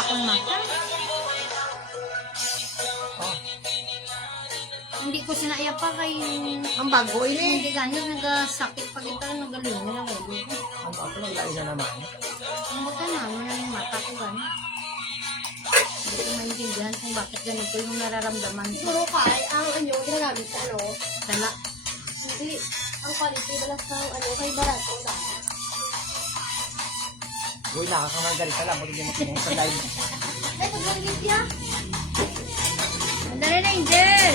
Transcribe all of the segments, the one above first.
akong mata. Oh. Hindi ko sinaya pa kay... Ang bago ini. Hindi ganyan, nagasakit pag ito, nagaling na lang. Ang bago lang lain na naman. Ang baka na, ano na yung mata ko gano'n. Hindi ko maintindihan kung bakit ganito yung nararamdaman ko. Puro ka, ang ano, ginagamit sa ano, Tala. hindi, ang quality balas ng ano, kay barato ang dami. Uy, nakakamargarit ka lang. Buti din mo sa live. Ay, pagkaligit niya. Andali na, Angel!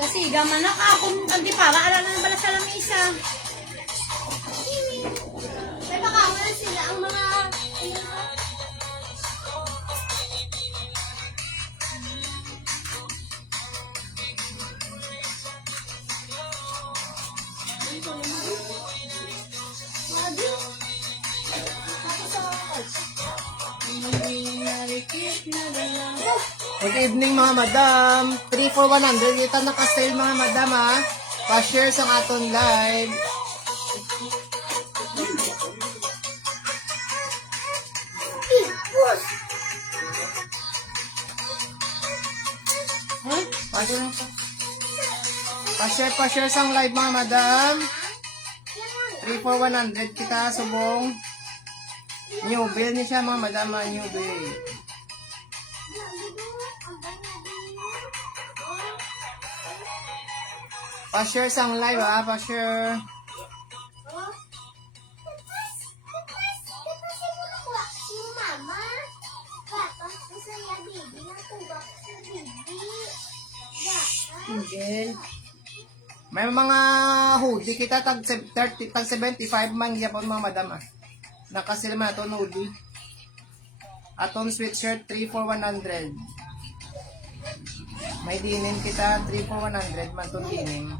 Dasiga man na ka akong hindi para alala na bala sa lamisa. May pakawalan sila ang mga, Good evening mga madam. 3 for 100. Kita naka-sale mga madam ha. Pa-share sa aton live. Huh? Pa-share sa live mga madam. 3 for 100 kita subong. New bill ni siya mga madam. New bill. Pa-share sang live ha, pa-share. Angel. May mga hoodie kita tag 30 tag 75 man gyapon mga madam ah. Nakasil man aton hoodie. Aton sweatshirt 3 for 100. May denim kita 3 for 100 man ton denim.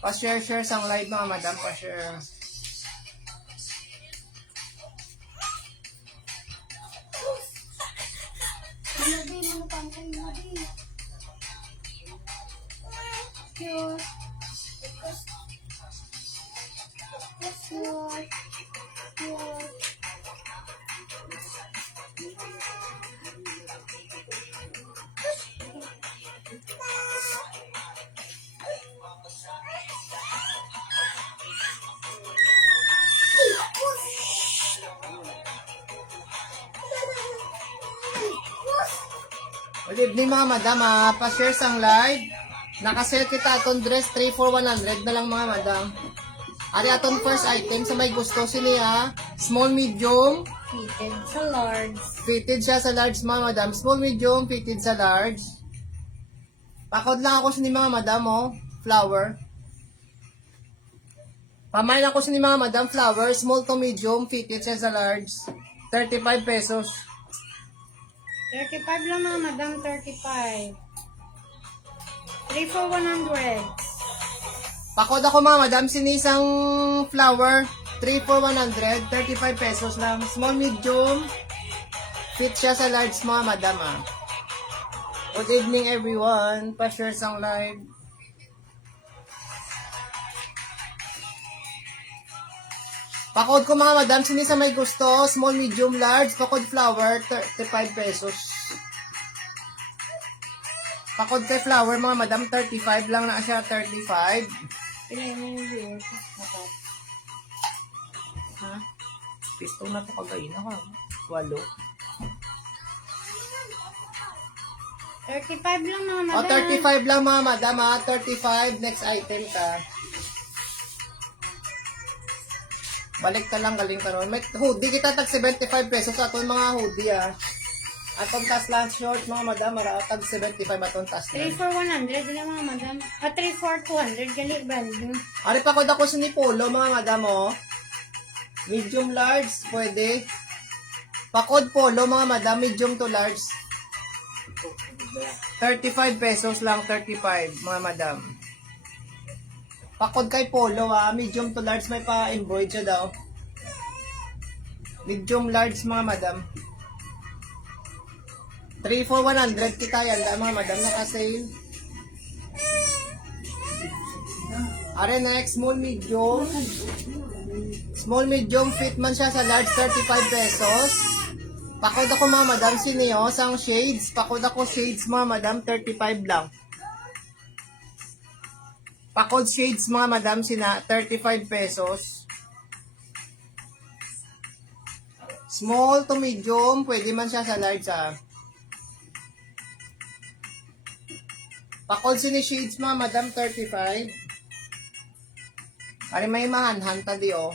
Pa-share sang live mga madam, pa-share. Good evening mga madam ha. Pa-share sang live. Nakasale kita aton dress 3 for 100 na lang mga madam. Ari aton first item sa may gusto siniya. Small, medium. Fitted sa large. Fitted siya sa large mga madam. Small, medium, fitted sa large. Pakod lang ako sa ni mga madam oh. Flower. Pamain ako sa ni mga madam flower. Small to medium, fitted siya sa large. 35 pesos. 35 lang mga madam, 35. 3 for 100. Pakod ako mga madam, sinisang flower, 3 for 100, 35 pesos lang. Small, medium, fit siya sa large mga madam ah. Good evening everyone, pa-share sang live. Pakod ko mga madam, sinisa may gusto, small, medium, large, pakod flower, 35 pesos. Pakod kay flower mga madam, 35 lang na siya, 35. Pinayin mo yung viewers. Ha? Pisto na to kagayin ako. 8. 35 lang mga madam. O, 35 lang mga madam ha. 35. Next item ka. Balik ka lang, galing ka ron. May hoodie kita tag 75 pesos atong mga hoodie ha. Atong tas lang short mga madam. Tag 75 atong tas 3 lang. for 100 lang mga madam. 3 for 200. Gali value. Ari pa ko ako sa ni Polo mga madam oh. Medium large, pwede. Pakod Polo mga madam, medium to large. 35 pesos lang, 35 mga madam. Pakod kay Polo ha, medium to large, may pa-embroid siya daw. Medium large mga madam. 3 for 100 kita yan lang mga madam, naka-sale. Are next, small medium. Small medium fit man siya sa large, 35 pesos. Pakod ako mga madam, Sineos ang shades. Pakod ako shades mga madam, 35 lang. Pakod shades mga madam, 35 pesos. Small to medium, pwede man siya sa large ah. Pakod sini shades mga madam, 35. Ari may mahanhan tadi oh.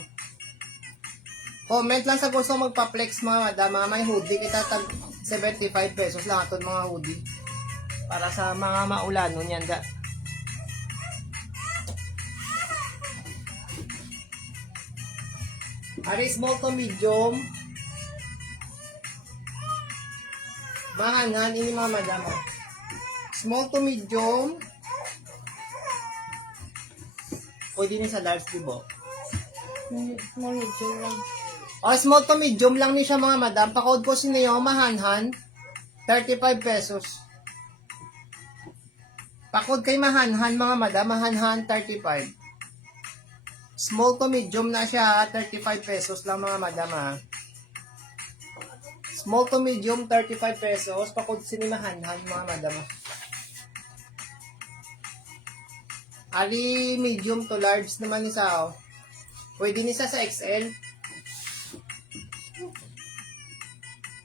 Comment lang sa gusto magpa-flex mga madam, mga may hoodie kita tag 75 pesos lang aton mga hoodie. Para sa mga maulano niyan da. Ari small to medium. Mahanhan ini mga madam. Oh. Small to medium. Pwede din sa large, diba? Small medium lang. O, small to medium lang ni siya mga madam. Pakod ko siniyo, mahanhan. 35 pesos. Pakod kay mahanhan mga madam. Mahanhan, 35. Small to medium na siya, 35 pesos lang mga madam ha. Small to medium, 35 pesos. Pakod sini mahanhan mga madam. Ali, medium to large naman isa oh. Pwede nisa sa XL.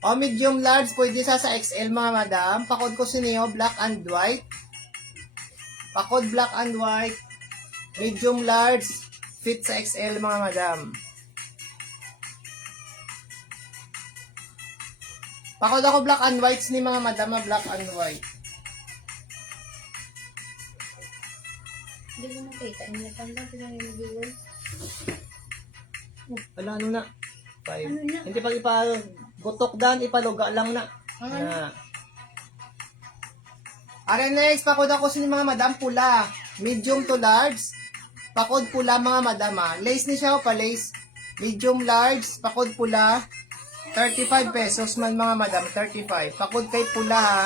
O, medium large, pwede sa XL mga madam. Pakod ko siniyo, black and white. Pakod black and white. Medium large, fit sa XL mga madam. Pakod ako black and white ni mga madam, black and white. Hindi ko nakita. Hindi natanda ko lang yung viewers. Wala, ano na? 5. Ano na? Hindi pag ipagutok dan, ipaluga lang na. Ano? Na. Are next, pakod ako sa mga madam pula. Medium to large. Pakod pula mga madam ha. Lace ni siya o pa lace. Medium large, pakod pula. 35 pesos man mga madam, 35. Pakod kay pula ha.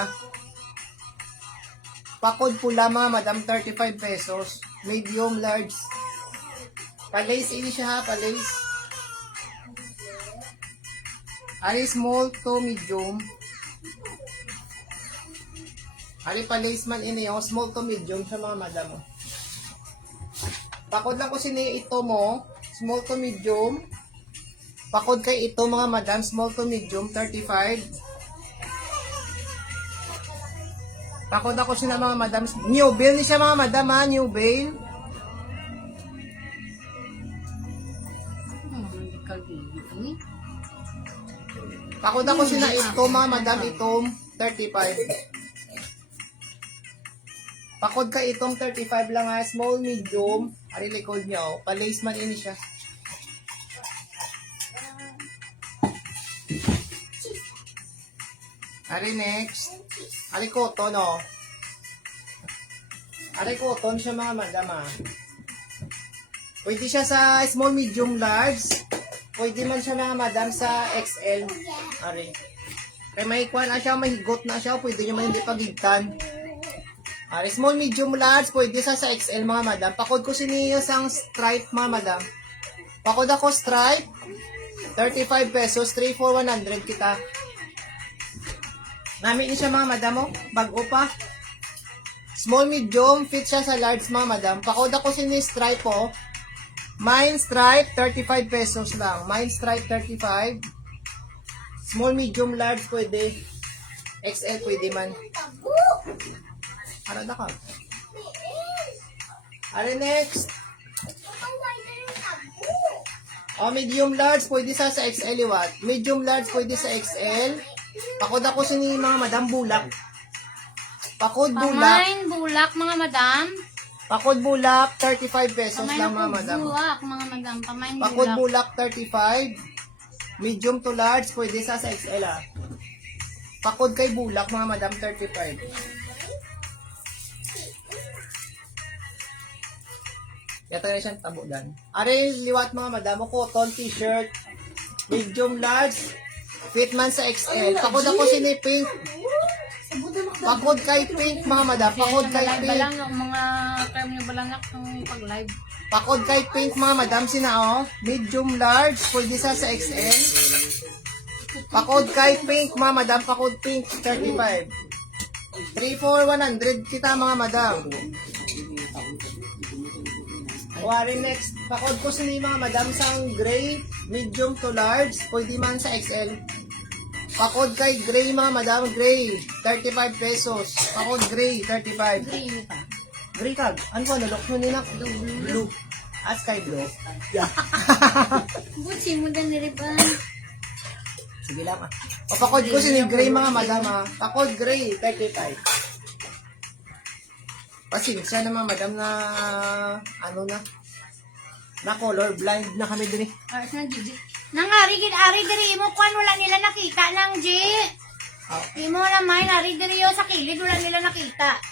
Pakod pula mga madam, 35 pesos. Medium large. Pa-lace ini siya ha, pa-lace. Ari small to medium. Ari pa-lace man ini yung small to medium sa mga madam mo. Pakod lang ko sini ito mo, small to medium. Pakod kay ito mga madam, small to medium, 35. Pakod ako siya mga madam. New Bale ni siya mga madam ha, New Bale. Hindi ka gini. Pakod ako siya ito mga madam, itong 35. Pakod ka itong 35 lang ha, small, medium. Ari likod niya oh, pa-lace man ini siya. Ari next. Ari cotton oh. Ari cotton siya mga madam ah. Pwede siya sa small, medium, large. Pwede man siya mga madam sa XL. Ari. Kaya may kwan na siya, may higot na siya. Pwede nyo man hindi pagigtan. Ari small, medium, large. Pwede siya sa XL mga madam. Pakod ko siniyo sang stripe mga madam. Pakod ako stripe. 35 pesos. 3 for 100 kita. Namin ni siya mga madam mo. Bago pa. Small, medium. Fit siya sa large mga madam. Pakod ako sini stripe po. Mine stripe, 35 pesos lang. Mine stripe, 35. Small, medium, large pwede. XL pwede man. Ano na ka? Ano next? Oh, medium, large pwede sa XL iwat. Medium, large pwede sa XL. Pakod ako sa ni mga madam bulak. Pakod bulak. Pamain bulak mga madam. Pakod bulak, 35 pesos Pamain lang mga ako madam. bulak mga madam. Pamain Pakod bulak. bulak, 35. Medium to large, pwede sa XL ah. Pakod kay bulak mga madam, 35. Yato na siyang tabudan. Are liwat mga madam, cotton t-shirt. Medium large. Fit man sa XL. Pakod ako sinipink. Pakod kay pink, mga madam. Pakod kay pink. Balang ng mga term yung balangak ng pag-live. Pakod kay pink, mga madam. Sinao? Medium, large. Pwede sa XL. Pakod kay pink, mga madam. Pakod pink, 35. 3 for 100 kita, mga madam. Wari next. Pakod ko sini, mga madam, sang gray, medium to large. Pwede man sa XL. Pakod kay gray, mga madam. Gray, 35 pesos. Pakod gray, 35. Green pa. Gray tag. Ano ba? Nalok mo nila? Blue. Ah, sky blue. Butsi mo din nilipan. Sige lang ah. O, pakod ko sini gray, mga madam ah. Pakod gray, 35. Pasensya na, mga madam, na ano na color blind na kami din eh. Ars na Gigi. Nangari diri mo kwan wala nila nakita nang G. Ah, Imo naman ari diri yo sa kilid wala nila nakita.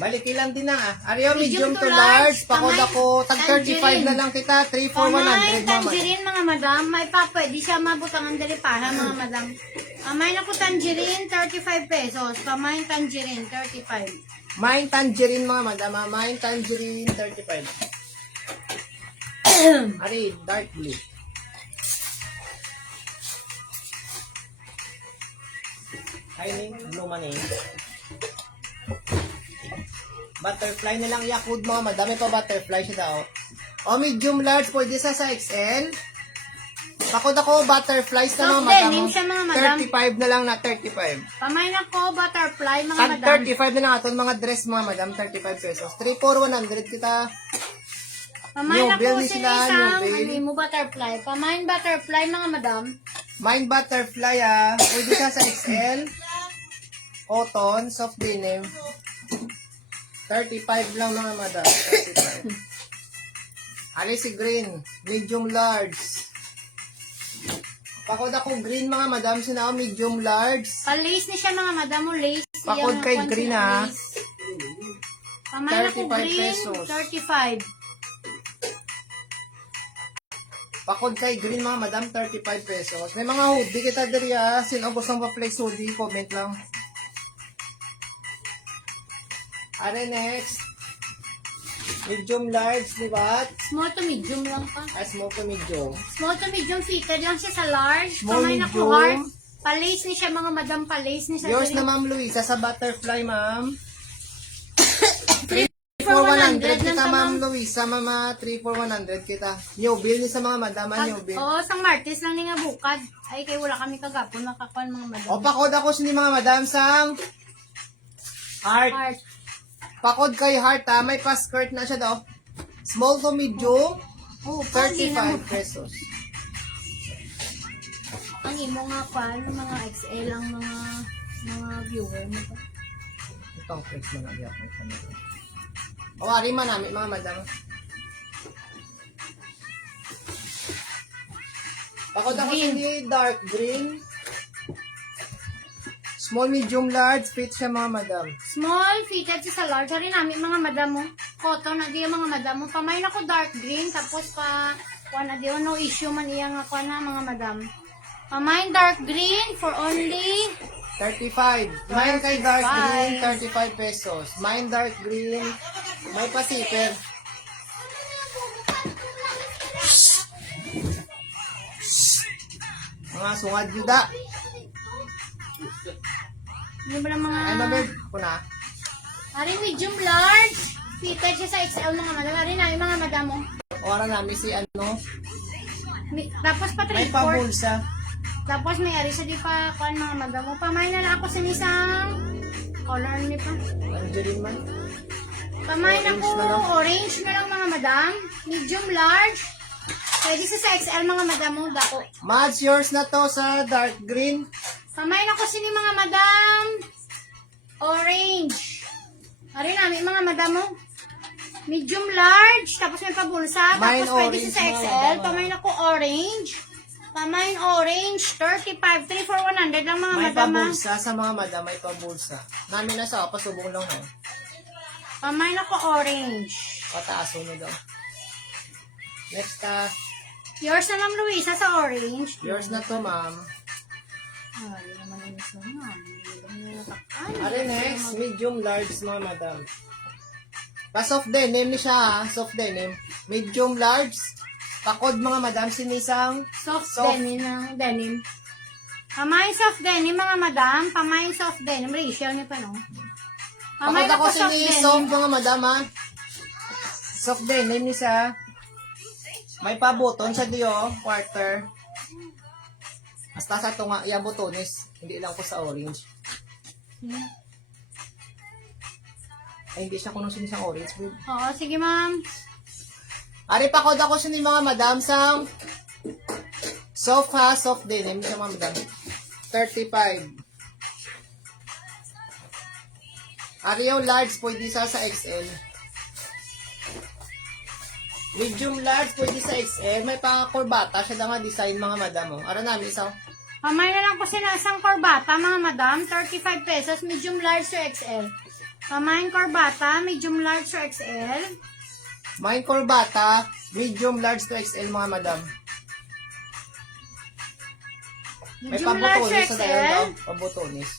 balik ilang din na ah. Ariyo, medium Medium to to large. large. Pakod Pamay, ako, tag 35 tangerine. na lang kita. 3 for 100, Pamay, mga madam. tangerine mga madam. May pa pwede siya mabutangan diri para mga madam. Pamay na ko tangerine 35 pesos. Pamay tangerine 35. Mine tangerine, mga madam ah. Mine tangerine, 35. Ari, dark blue. Ay, blue man eh. Butterfly na lang Yakult, mga madami pa butterfly siya daw. O, medium large, pwede sa XL. Pakod ako, butterflies na, Soft mga madam. denim siya, mga madam. 35 na lang na, 35. Pamay na ko butterfly mga Tag madam. 35 na lang aton mga dress, mga madam, 35 pesos. 3 for 100 kita. Pamay New na bill ko ni sa sila, isang new bill. ano mo butterfly. Pamay butterfly mga madam. Mine butterfly ah. Pwede siya sa XL. Cotton, soft denim. 35 lang, mga madam. 35. Ali si green. Medium large. Pakod ako green, mga madam. Sinaw medium large. Pa-lace ni siya mga madam mo lace. Pakod Yung kay kwan green, sila, ah. lace. Pamay na ko 35 green pesos. 35. Pakod kay green, mga madam, 35 pesos. May mga hoodie kita diri ah. Sino gusto ng pa-place hoodie? Comment lang. Are next. Medium large, di ba? Small to medium lang pa. Ah, small to medium. Small to medium fitted lang siya sa large. Small, Pamay na ko medium. heart. Pa-lace ni siya mga madam. Pa-lace ni siya. Yours diri. na, Ma'am Luisa, sa butterfly, ma'am. 3 For 100 lang kita, sa Ma'am Luisa, mama. 3 for 100 kita. New bill ni sa mga madam, new bill. Oo, sang Martes lang ni nga bukad. Ay, kay wala kami kagapon makakuan mga madam. O, pakod ako sini mga madam sang heart. Heart. Pakod kay heart, ha. May pa-skirt na siya daw. Small to medium, Oo, pagi na mo. 35 pesos. Ang imo nga kwan, mga XL ang mga viewer mo pa. Itong flex na lang ako. O, ari man namin, mga madam. Pakod ako Green. sini dark green. Small, medium, large, fit siya, mga madam. Small, fitted siya sa large. Rin namin mga madam mo. Cotton na di mga madam mo. Pamay na ko dark green. Tapos pa, kwan na di no issue man iya nga kwan na mga madam. Pamay dark green for only 35. Mine kay dark 35. green, 35 pesos. Mine dark green, may pa-zipper. Mga sungad yuda. ano ba lang mga... Ay, mabib. Kuna. Ari medium large. Fitted siya sa XL mga madam. Ari namin mga madam mo. Ora namin si ano, Tapos pa may 3/4. pabulsa. Tapos may ari sa di pa kwan mga madam mo. Pamay na lang ako sa isang color ni pa. Angeline man. Pamay na Orange ko na lang. orange na lang mga madam. Medium large. Pwede sa XL mga madam mo. Dako. Match yours na to sa dark green. Pamay na ko sini mga madam. Orange. Ari namin mga madam mo. Medium large. Tapos may pabulsa. Mine Tapos pwede orange, sa mga XL. madam. Pamay na ko orange. Pamay orange. 35. 3 for 100 lang mga May madam. ah. pabulsa sa mga madam, may pabulsa. Namin na sa pasubong lang na. Pamay na ko orange. Pataaso na daw. Next Yours na Ma'am Luisa sa orange. yours na to, ma'am. Ay, naman yung isa na. Ay, Are next, medium large mga madam. Pa-soft denim ni siya ha, soft denim. Medium large. Pakod mga madam, sinisang soft soft. denim ng denim. Pamain soft denim, mga madam. Pamain soft denim. Rachel niyo pa, no? Pakod ako soft mga madam ha. Soft denim ni siya. May pa-button siya diyo, quarter. Hasta sa tunga, iya butones. Hindi lang ko sa orange. Ay, hindi siya kuno sinisang orange. Babe. Oo, sige, ma'am. Ari pakod ako siya ni mga madam sang soft ha, soft denim siya mga madam. 35. Ari yung large, pwede sa XL. Medium large, pwede sa XL. May pang-kurbata siya nga design mga madam. Oh. Ara namin isa. Pamain na lang po sinasang corbata, mga madam. 35 pesos, medium large to XL. Pamain corbata, medium large to XL. May kurbata, medium large to XL mga madam. May Medium large to pabutonis sa dayon daw. XL. Pabutonis.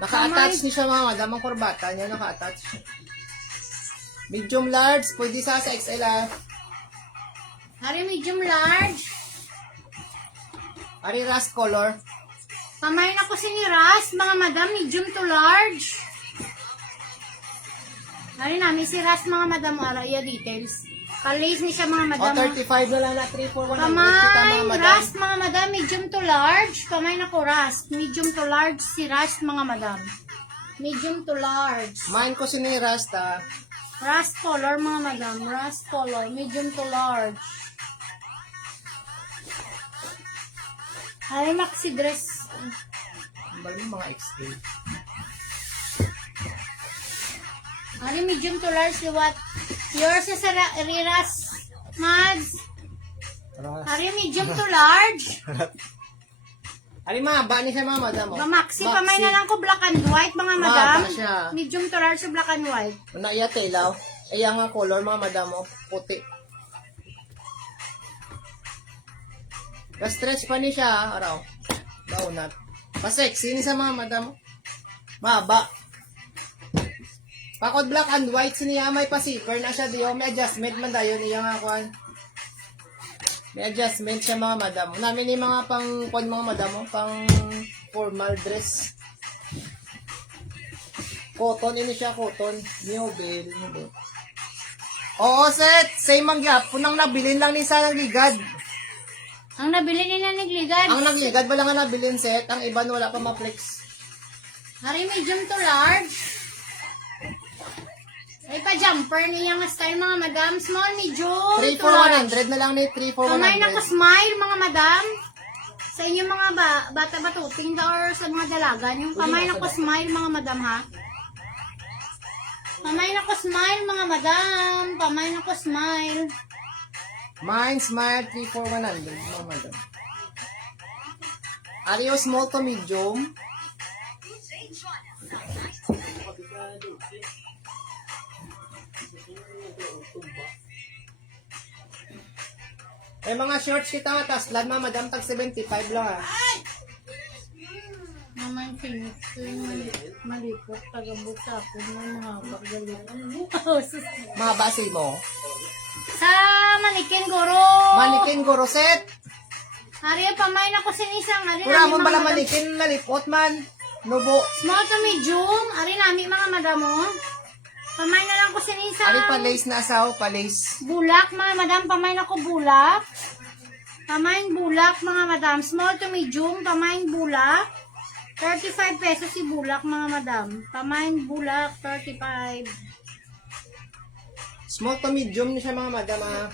Naka-attach ni siya mga madam. Ang kurbata niya naka-attach. Medium large, pwede sa XL ah. Hari medium large. Ari rust color. Pamain ako siniras, mga madam, medium to large. Hari namin si Ras, mga madam, araya details. Kalays ni siya, mga O, madam. 35 na lang na 3 for 100. Kita Pamain, mga madam. Ras, mga madam, medium to large. Pamain ako, Ras. Medium to large si Ras, mga madam. Medium to large. Main ko si ni Rasta. Rust color, mga madam. Rust color. Medium to large. Ay, maxi dress. Bali mga XL. Ay, medium to large. What? Yours is a Riras, Mads. Ay, medium to large. Ari mahaba ni siya mga madam. Oh. Maxi, pamay na lang ko black and white, mga madam. Mahaba siya. Medium to large sa black and white. Una iya telaw. Iya nga color mga madam mo. Puti. Pa-stretch pa ni siya. Araw. Daunat. Pa-sexy ni sa mga madam. Mahaba. Pakod black and white siniya may pa-zipper na siya diyo. May adjustment man dayon iya nga kuan. May adjustment siya mga madam. Namin ni mga pang kuan mga madam mo, pang formal dress. Cotton ini siya cotton. New bill. Oo, set. Same ang gap. Punang nabilin lang ni sa ligad. Ang nabili nila ni Gligad. Ang nagligad wala nga nabilin set. Ang iban wala pa ma-flex. Hari medium to large. Ay pa jumper niya nga style, mga madam. Small, medium 3 to for large. 100 na lang ni 3 for 100. Kamay na ko smile, mga madam. Sa inyo mga bata batuting or sa mga dalaga. Yung kamay na ko smile, mga madam, ha? Kamay na ko smile, mga madam. Kamay na ko smile. Mine smile 3 for 100 mga madam. Ario small to medium. May mga shorts kita nga taslan mga madam tag 75 lang ah. Naman Phoenix ko yung malipot. Tagabot sa akin ng mga paggalit. Mga base mo. Sa manikin, guro. Manikin guro set. Hari, pamay na ko sinisang. Hari, Pura namin mo bala mga madam. manikin nalipot man. Nubo. Small to medium. Ari namin mga madam mo. Pamay na lang ko sinisang. Ari pa lace na asaw, pa lace. Bulak, mga madam. Pamay na ko bulak. Pamain bulak, mga madam. Small to medium. Pamain bulak. 35 pesos si bulak, mga madam. Pamain bulak, 35. Small to medium ni siya mga madam ah.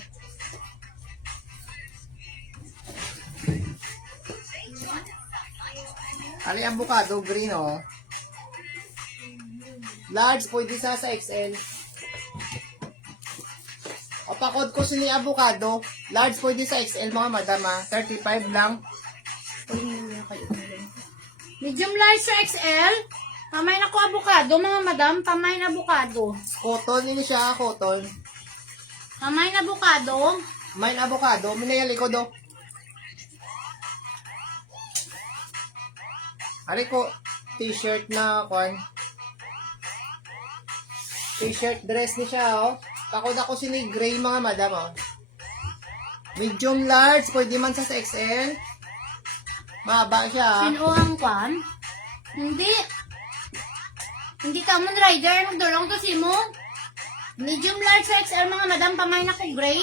Ari avocado green oh. Large pwede sa XL. O pakod ko sini avocado. Large pwede sa XL mga madam ah. 35 lang. Medium large to XL. Pamain ako avocado, mga madam. Pamain avocado. Cotton ini siya, cotton. Pamain avocado. Main avocado, minayali ko do. Ari ko, t-shirt na, t-shirt dress ni siya, oh. Takod ako sini gray, mga madam, oh. Medium large, pwede man sa XL. Mahaba siya, ah. Sinuang kwan? Hindi. Hindi ka mo rider. Magdulong to si mo. Medium large XL mga madam. Pamay na ko gray.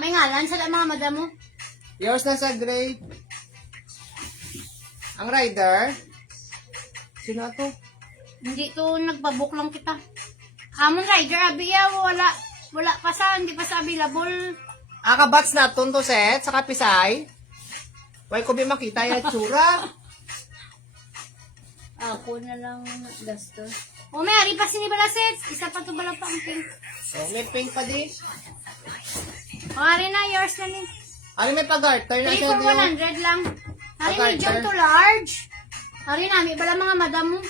May ngalan sa mga madam mo. Yours na sa gray. Ang rider. Sino to? Hindi to nagpabook lang kita. Amon rider. Abiya wala. Wala pa sa. Hindi pa sa available. Akabats na to set sa kapisay. Why ko ba makita yung tsura? Ako na lang gasto. O may ari pa sinibala set. Isa pa to bala pa ang pink. Oh, may pink pa din. O ari na yours na ni. Ari may pag-garter na 3 siya for din. 100 lang. Ari Pag-garter. medium to large. Ari nami bala mga madam mo.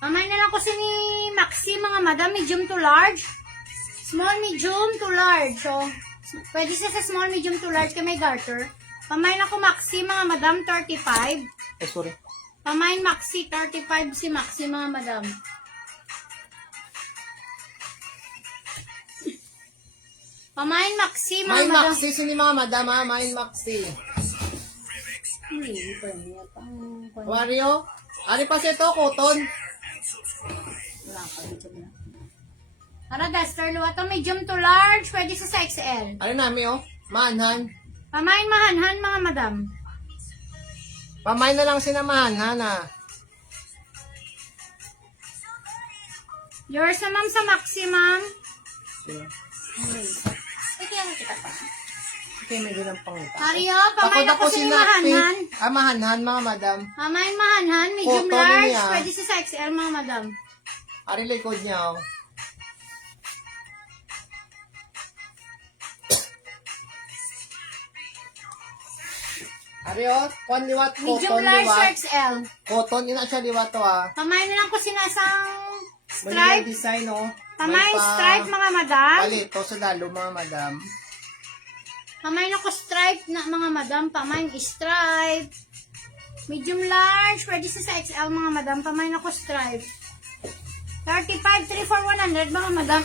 Mamay na lang ko ni Maxi mga madam. Medium to large. Small, medium to large. So, pwede siya sa small, medium to large kay may garter. Pamay na ko Maxi mga madam, 35. Eh, sorry. Pamain Maxi, 35 si Maxi mga madam. Pamain Maxi mga May madam. maxi sini mga madam, ha? May maxi. Hindi pa niya pang Wario? Ari pa siya to, cotton. wala ka dito na. Para duster, luwa to medium to large. Pwede sa XL. Ari nami, oh. Maanhan. Pamain mahanhan mga madam. Pamay na lang sinamahan, ha, na. Yours na ma'am sa Maxi ma'am. Sino? Kaya kita pa. Okay, may ganang pangita. Mario, pamain na ko si mahanhan. Mahanhan, mga madam. Pamain mahanhan, medium Cotton large. niya. Pwede sa XL mga madam. Ari likod niya, oh. Ari, oh. Kwan liwat, Medium cotton large liwat. XL. Cotton, ina siya liwat to, ah. Pamain na lang ko sinasang Manila stripe. design, oh. Pamain May pa- stripe mga madam. Palito sa lalo, mga madam. Pamain ako stripe na mga madam. Pamain stripe. Medium large. Pwede sa XL mga madam. Pamain ako stripe. 35, 3 for 100 mga madam.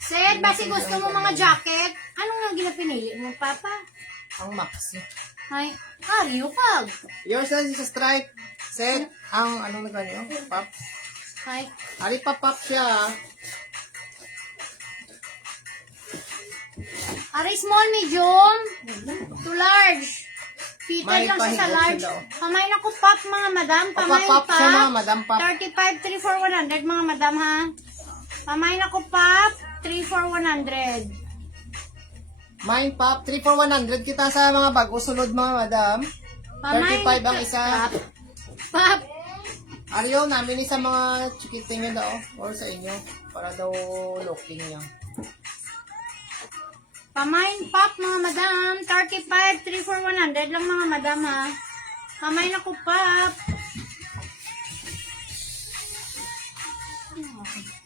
Sed, basi gusto mo mga jacket? Anong nga ginapinili mo, Papa? Ang maxi. Ay, ariyo pag. Yours na sa stripe. Set, ang anong nagano? Pop. Ay, Ari pa pop siya, ah. ari small, medium, to large. Fitted May lang siya sa pahigot large. siya daw. Pamain ako pop mga madam. Pamain Pop siya, mga pop. madam, pop. 35, 3 for 100 mga madam ha. Pamain ako pop. 3 for 100. Mine pop, 3 for 100 kita sa mga bago sunod, mga madam. Pamain 35 ang isa. Pop. Ariyo, namin sa mga chikiting nyo daw, or sa inyo, para daw looking niya. Pamain pop mga madam. 35, 3 for 100 lang mga madam ha. Pamain ako pop.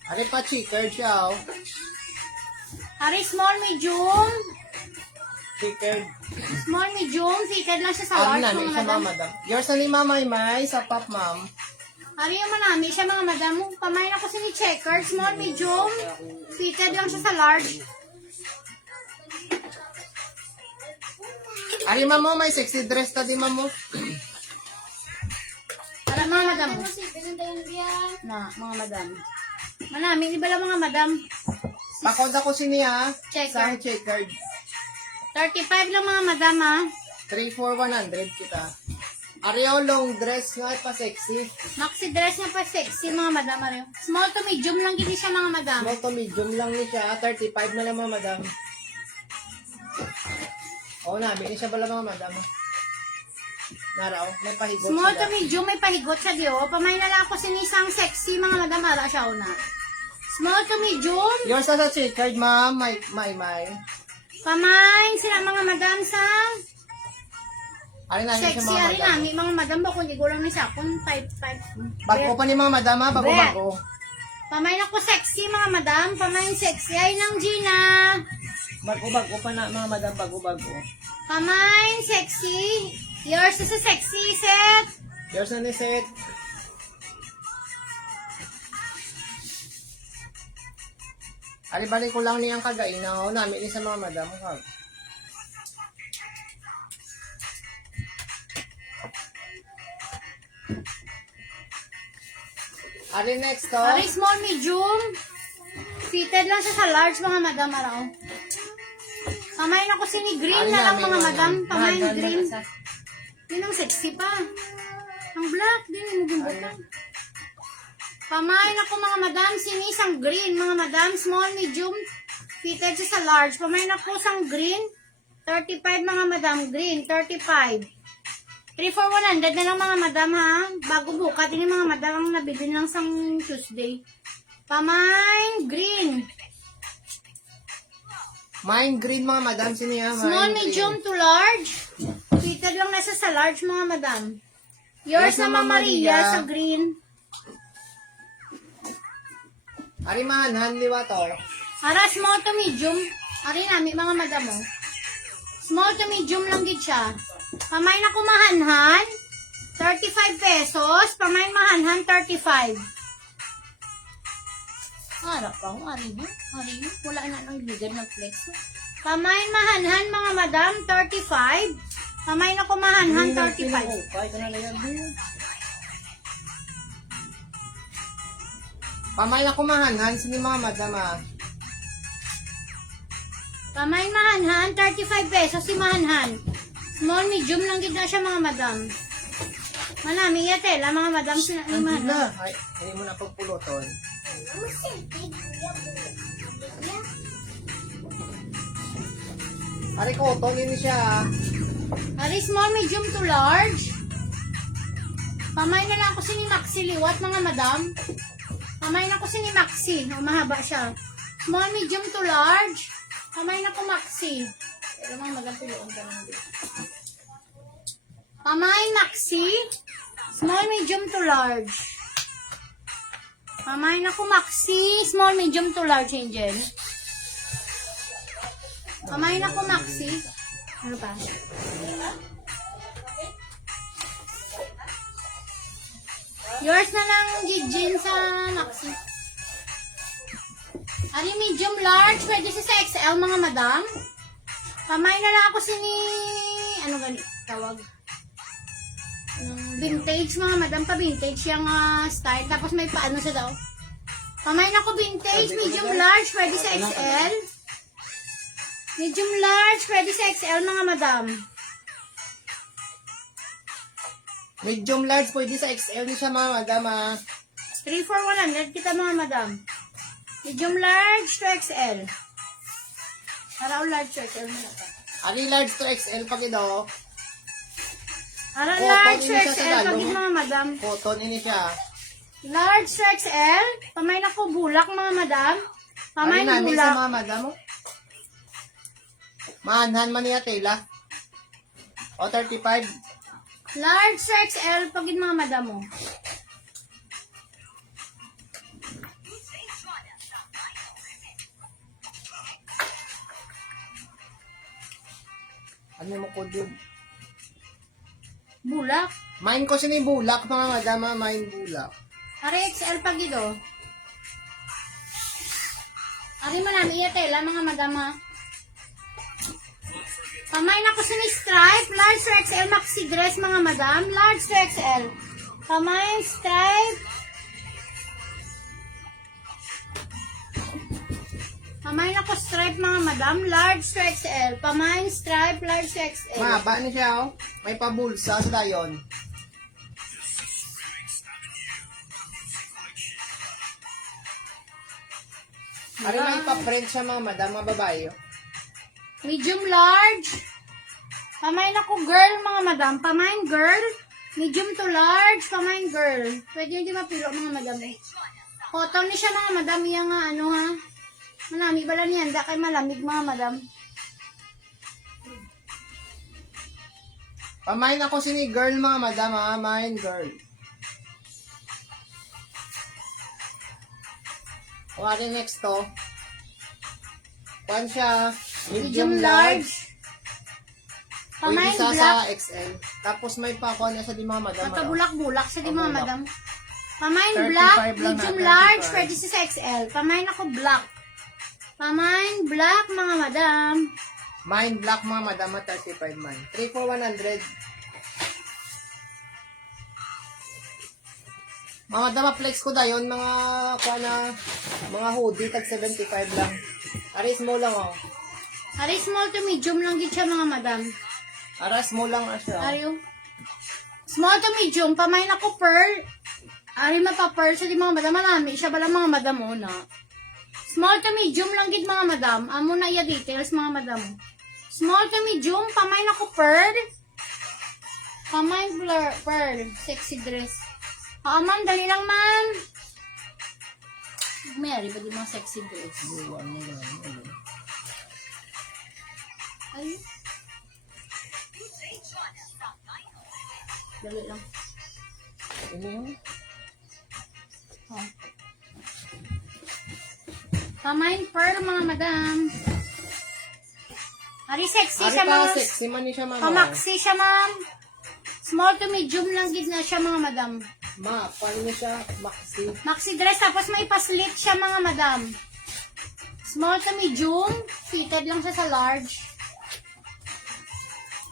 Ari pa checkered siya, oh. Ari small, medium. Checkered. Small, medium. Fitted lang siya sa Ang large namin mga sa madam. mga madam. Yours na ni Mamay sa pop, ma'am. Ari yung manami siya mga madam. Pamain ako sa ni checkered. Small, medium. Fitted lang siya sa large. Ari, ma'am, oh, may sexy dress ta di, ma'am, oh. Para mga madam. Kasi pinuntayan niya. Na, mga madam. Manami, di ba lang mga madam? Pakod ako siniya. Checkered. Sa checkered. 35 lang mga madam ha. 3 for 100 kita. Ariyo, long dress nga pa sexy. Maxi dress niya pa sexy mga madam. Ariyo. Small to medium lang gini siya mga madam. Small to medium lang ni siya. 35 na lang, mga madam. Oo, namin siya pala, mga madam. Nara, oh, may pahigot Small siya to daw. medium may pahigot siya di oh. Pamay na lang ako sinisang sexy mga madam. Ara siya una. Small to medium. Yours na sa checkered, ma'am. May. Pamain sila mga madam sa Ari namin siya, sexy. mga Ari madam. nami mga madam. Bakong di ko lang ni sakon. 5. Bago pa ni mga madam, ha? Bago-bago. Pamain ako sexy mga madam. Pamain sexy. Ay nang Gina. Bago-bago pa na mga madam, bago-bago. Pamain, sexy. Yours is a sexy set. Yours na ni set. Alibalik ko lang niyang kagainaw namin ni sa mga madam. Ari next to. Ari small, medium. Fitted lang siya sa large, mga madam. Araw. Pamain ako sini green Ari na lang, namin mga yun, madam. Pamain Mahal, green. mahal, Yun ang sexy pa. Ang black, din yung gumbutan. Pamain ako, mga madam. Sini isang green, mga madam. Small, medium. Fitted siya sa large. Pamain ako isang green. 35, mga madam. Green, 35. 3 for 100 na lang, mga madam, ha? Bago bukat, ini mga madam ang nabili lang sang Tuesday. Pamain, green. Mine green mga madam, sino yan? Small, Mine medium green. to large. Fitted lang nasa sa large, mga madam. Yours Yours na, naman, Ma'am Maria, Maria. sa green. Ari mahanhan, di ba to? Ara, small to medium. Ari nami, mga madam, oh. Small to medium lang gid siya. Pamain ako mahanhan, 35 pesos. Pamain mahanhan, 35. Ara pa, ari mo. Ari mo. Wala na nang ligad ng flex. Pamain mahanhan, mga madam, 35. Pamain ako mahanhan, 35. Pinukay ka na lang yan. Pamain ako mahanhan, sino mga madam ah? Pamain mahanhan, 35 pesos si mahanhan. Small, medium lang gid na siya, mga madam. Manami ya tela, mga madam, Hindi mahanhan. na. Ay, hindi mo na pagpuluton. Ari ko, tonin siya ah. Ari, small, medium to large. Pamain na lang ako si ni Maxi liwat, mga madam. Pamain ako si ni Maxi. O, mahaba siya. Small, medium to large. Pamain ako Maxi. Pero mga madam, piloon ka lang dito. Pamain Maxi. Small, medium to large. Pamain ako Maxi. Small, medium to large, Angel. Pamain ako Maxi. Ano pa? Yours na lang, Jijin, sa Maxi. Ari, medium large. Pwede siya sa XL, mga madam. Pamain na lang ako sini... Ano ganit? Tawag? Vintage, mga madam. Pa-vintage yung style. Tapos may paano siya daw. Pamain ako vintage. Medium large. Pwede sa XL. Medium large. Pwede sa XL, mga madam. Medium large, pwede sa XL ni siya mga madam ah. 3 for 100 kita, mga madam. Medium large to XL. Araw large to XL mo na ito. Ari large to XL pa kido. Araw Oh, large to pwede siya sa XL pag dalong. mga madam. Cotton ini siya. Large to XL. Pamay na ko bulak, mga madam. Pamay Ari na nani bulak. sa mga madam mo. Mahanhan man niya tela. O 35. Large to XL pag mga madam mo. Ano mo ko yun? Bulak. Mine ko siya ni bulak mga madam ah. Mine bulak. Ari XL pag ito. Ari manami iya tela, mga madam, ha. Pamay na ko sa ni stripe. Large to XL maxi dress, mga madam. Large to XL. Pamay stripe. Pamay na ko stripe, mga madam. Large to XL. Pamay stripe. Large to XL. Mahaba ni siya oh. May pabulsa sa dayon. Ari may pa-print siya mga madam, mga babae. Oh. Medium large. Pamain ako girl, mga madam. Pamain girl. Medium to large. Pamain girl. Pwede hindi mapilo, mga madam, eh. Cotton ni siya, mga madam. Yung nga, ano, ha. Malami bala niyan. Da kay malamig, mga madam. Pamain ako sini girl mga madam ah. Mine girl. O, ari next to. Kuhan siya. medium large. Pwede Pamain sa black. XL. Tapos may pakuha na sa di mga madam. Matabulak-bulak sa di mga Pabulak. madam. Pamain 35 black, lang medium na, large, 35. pwede sa XL. Pamain ako black. Pamain black, mga madam. Mine black mga madam, 35 man. 3 for 100. Mga madam, flex ko dayon mga kuha na mga hoodie tag 75 lang. Aris mo lang oh. Ari small to medium lang gid siya mga madam. Aras mo lang siya. Ayo. Small to medium, pamain ako pearl. Ari mapa-pearl sa di mga madam, marami siya bala mga madam una. Small to medium lang gid mga madam. Amo na iya details mga madam. Small to medium, pamain ako pearl. Pamain pearl, sexy dress. Ma'am, dali lang ma'am. May ba di mga sexy dress? Ay. Dali lang. Ano yun? Oh. Pamain pearl mga madam. Ari sexy Ari siya pa mga. sexy man ni siya mama. Pamaxi siya ma'am. Small to medium lang gid na siya mga madam. Ma, paano niya siya? Maxi. Maxi dress tapos may paslit siya mga madam. Small to medium, fitted lang siya sa large.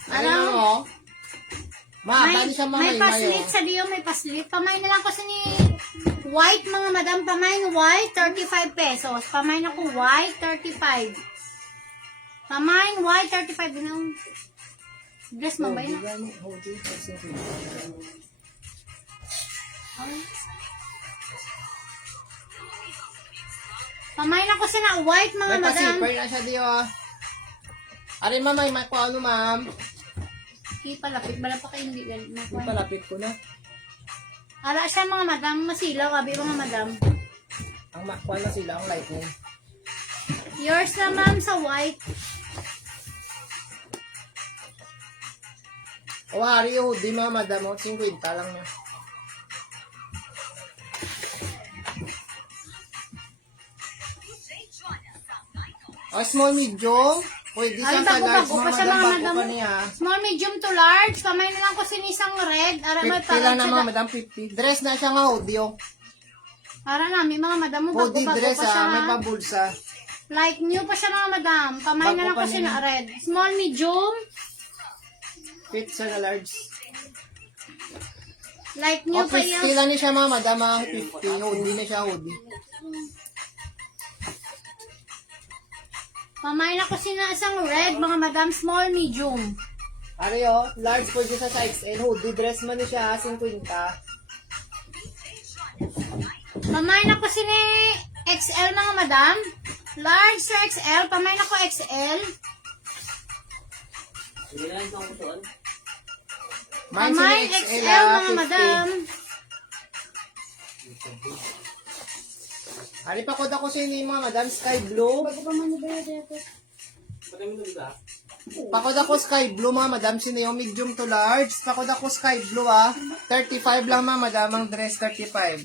Ano lang oh? Ma, May, paano siya may mamay paslit sa diyo, may paslit. Pamain na lang kasi ni white mga madam. Pamain white, 35 pesos. Pamain ako white, 35. Pamain white, 35. Ganun. Dress mo ba yun? Pamain ako sa na white mga May madam. pa-zipper na siya diyo ah. Ari mamay, may paano ma'am? Ipalapit, bala pa kayo hindi ganit. Ipalapit ko na. Ala siya mga madam, masilaw, abi mga madam. Ang makuha na sila, ang lightning. Yours na ma'am sa white. O hari yung hoodie mga madam, 50 lang niya. O small medium, pwede Ay, siya sa large bago-bago mga pa siya madam, mga bago madam. pa niya. Small, medium to large. Pamay na lang ko sinisang red. Ara may 50 lang na siya. mga madam, 50. Dress na siya nga hoodie oh. Ara namin mga madam mo, Hoodie bago-bago dress pa siya. ah, may pabulsa. Like new pa siya mga madam. Pamay na Bago lang pa ko siya niya. na red. Small, medium. Fit siya na large. Like O new pa 50 yan. lang ni siya mga madam, mga 50. Hoodie na siya hoodie. Pamay na ko sinasang red mga madam. Small, medium. Ari oh, large pwede sa size XL. Hoodie dress man ni siya, 50. Pamay na ko sini XL mga madam. Large to XL. Pamay na ko XL. Mine Pamay sila XL ah, mga madam. Ari pa ko da ko sini mga madam, sky blue. Pakod ako sky blue mga madam, sino yung medium to large. Pakod ako sky blue ah. 35 lang mga madam, ang dress 35.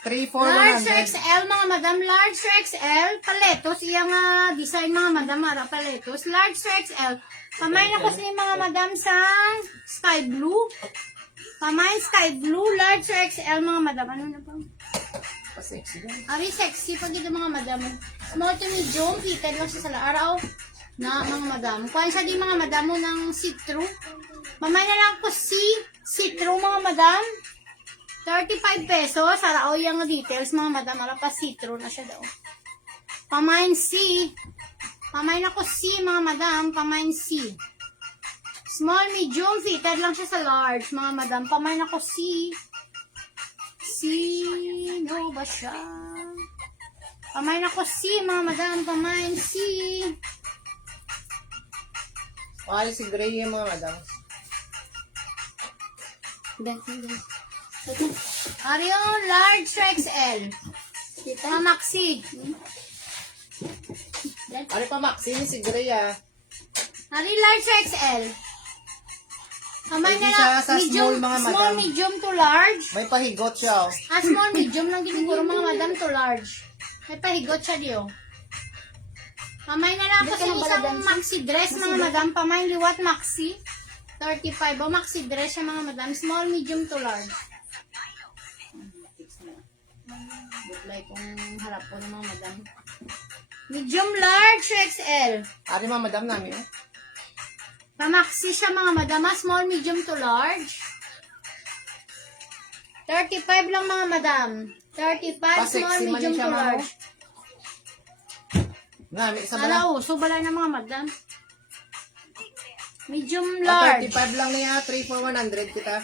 3 for Large to 100. XL mga madam. Large to XL. Paletos. Iyang design mga madam. Ara paletos. Large to XL. Pamay na kasi mga madam sa sky blue. Pamay sky blue. Large to XL mga madam. Ano na pa? Pa-sexy lang. Ari sexy pag ito mga madam. Small to medium. Fitted lang siya sa araw na mga madam. Kuhaan siya di mga madam mo ng see-through. Mamay na lang ko see-through mga madam. 35 pesos. Araw yung details mga madam. Ara pa see-through na siya daw. Pamain C. Pamain ako C mga madam. Pamain C. Small, medium. Fitted lang siya sa large mga madam. Pamain ako C. Sino ba siya? Pamain ako C mga madam. Pamain C. Ari si gray yung mga madam. Arion, large to XL. Maxi. Ari pa maxi ni si gray ah. Ari, large to XL. Pamay Pwede na siya lang. sa small, mga madam. Small, medium to large. May pahigot siya oh. Small, medium lang din siguro mga madam to large. May pahigot siya diyo. Pamay na lang ako sa isang maxi dress, mga madam. Pamay liwat maxi. 35. O, maxi dress siya, mga madam. Small, medium to large. Butlay kong harap po ng mga madam. Medium, large, XL. Ari mga madam namin. Pamaxi siya, mga madam. Small, medium to large. 35 lang, mga madam. 35, small, Pa-sexy man medium siya, to ma'am. large. Nami, isa ba lang? Ala, uso bala na, mga madam. Medium, large. 35 lang niya, 3 for 100 kita.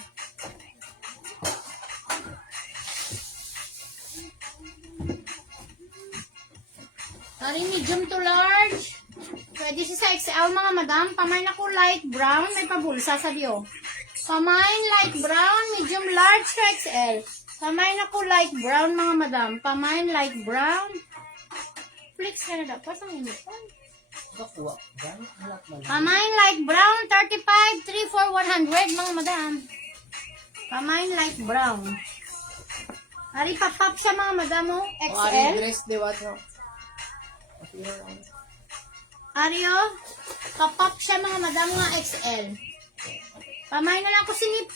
Sorry, medium to large. Pwede siya sa XL, mga madam. Pamain ako light brown. May pabulsa sa diyo. Pamain light brown, medium large to XL. Pamain ako light brown, mga madam. Pamain light brown. Flex ka na dapat ang init. Nakuha. Gano'n? Halap lang. Pamain light brown, 35, 3 for 100, mga madam. Pamain light brown. Ari, papap siya, mga madam, oh. O, ari XL. dress, di ba? No? Ario, papap siya, mga madam, nga XL. Pamain na lang ko sinip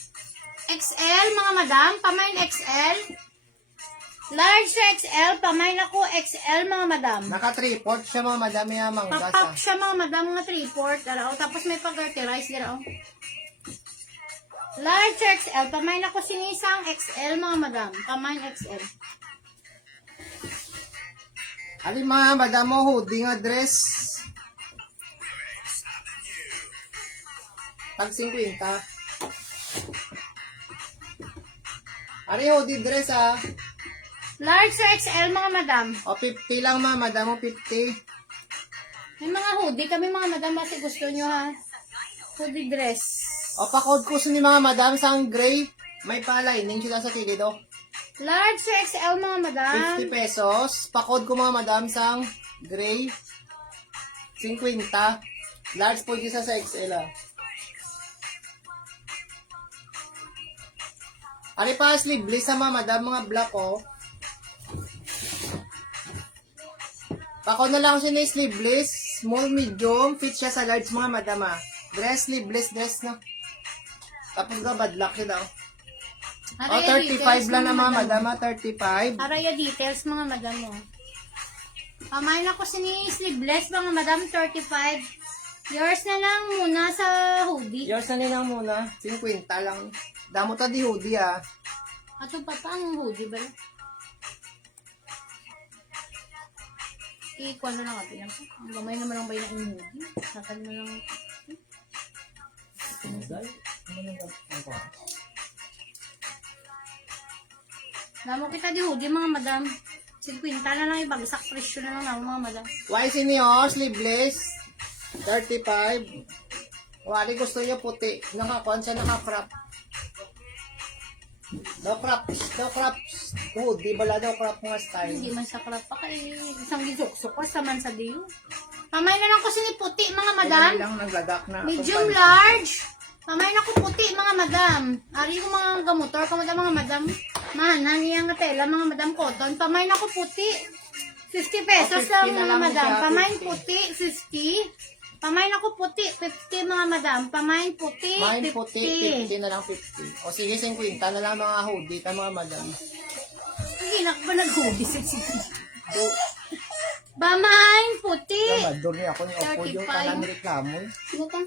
XL, mga madam. Pamain XL. Large to XL. Pamain ako XL, mga madam. Naka 3/4 siya mga madam yung manggas. Papap siya, mga madam, nga 3/4. Daraw. Tapos may pag-garterize. Daraw. Large to XL. Pamain ako sinisang XL, mga madam. Pamain XL. Ali mga madam mo, hoodie nga dress. Tag 50. Ari hoodie dress ah. Large to XL, mga madam. O 50 lang mga madam mo, 50. May mga hoodie kami, mga madam. Kasi gusto nyo, ha. Hoodie dress. O pa-code ko ni mga madam sang gray. May pa-lining sila sa kilid o. Large to XL, mga madam. 50 pesos. Pa-code ko mga madam sang gray. 50. Large po isa sa XL ah. Ari pa sleeveless sa mga madam, mga black oh. Pako na lang siya na sleeveless, small, medium, fit siya sa large mga madam ah. Dress, sleeveless dress na. Tapos ka badlock siya daw. O, 35 lang na mga madam ah, 35. Araya details, mga madam mo. Pamain ako sini sleeveless, mga madam, 35. Yours na lang muna sa hoodie. Yours na nilang muna, 50 lang. Damo ta di hoodie ah. Ato pa ang hoodie ba? Equal na lang ito yan. Ang gamay naman lang ba yung hoodie? Sakal na lang. Damo kita di hoodie, mga madam. 50 na lang ibagsak presyo na lang na mga madam. Why senior, sleeveless, 35. Wali gusto niya puti. Nakakuan siya, naka-crop. Daw crops. Hoodie, bala daw crop mga style. Hindi man sa krap pa kay isang gisuksok ko sa man sa diyo. Pamay na lang ko sini puti, mga madam. Madam? Lang naglagak na. Medium large. Pamay na ko puti, mga madam. Ari ko mga gamotor ka madam, mga madam. Mahana niya nga tela, mga madam cotton. Pamay na ko puti. 50 pesos Oh, 50 lang, na mga lang madam. siya, Pamay 50. puti, 50. Pamay na ko puti, 50, mga madam. Pamay puti, Mine 50. puti, 50 na lang 50. O sige, 50 na lang mga hoodie ka mga madam. Hindi na ko ba nag-hoodie sa Do, Pamay puti. Lamador niya ako yung opo yung 35. kanan reklamo. Sino ka?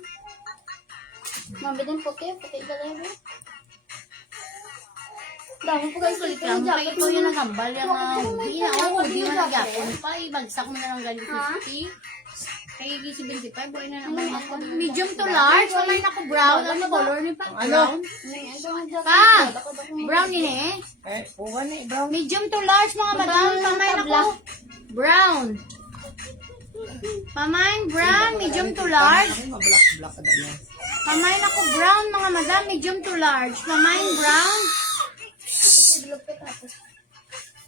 Mabidin puti talaga. Dami po guys, Sulit ito lang. yung Kaya jacket ito yung mo. nagambal yung hoodie. Ako hoodie mo nagyapon pa. Ibagsak mo na lang galing 50. Kaya 75. Buhay na naman ako. Medium to large. Kamay na ko brown. Ano color ni pa? Ano? Pa! Brown yun eh. Uwan eh, brown. Medium to large, mga madam. Pamay na ko brown. Pamay brown. Medium to large. Ay, mablock ka dahil. Pamay na ko brown, mga madam. Medium to large. Pamay brown.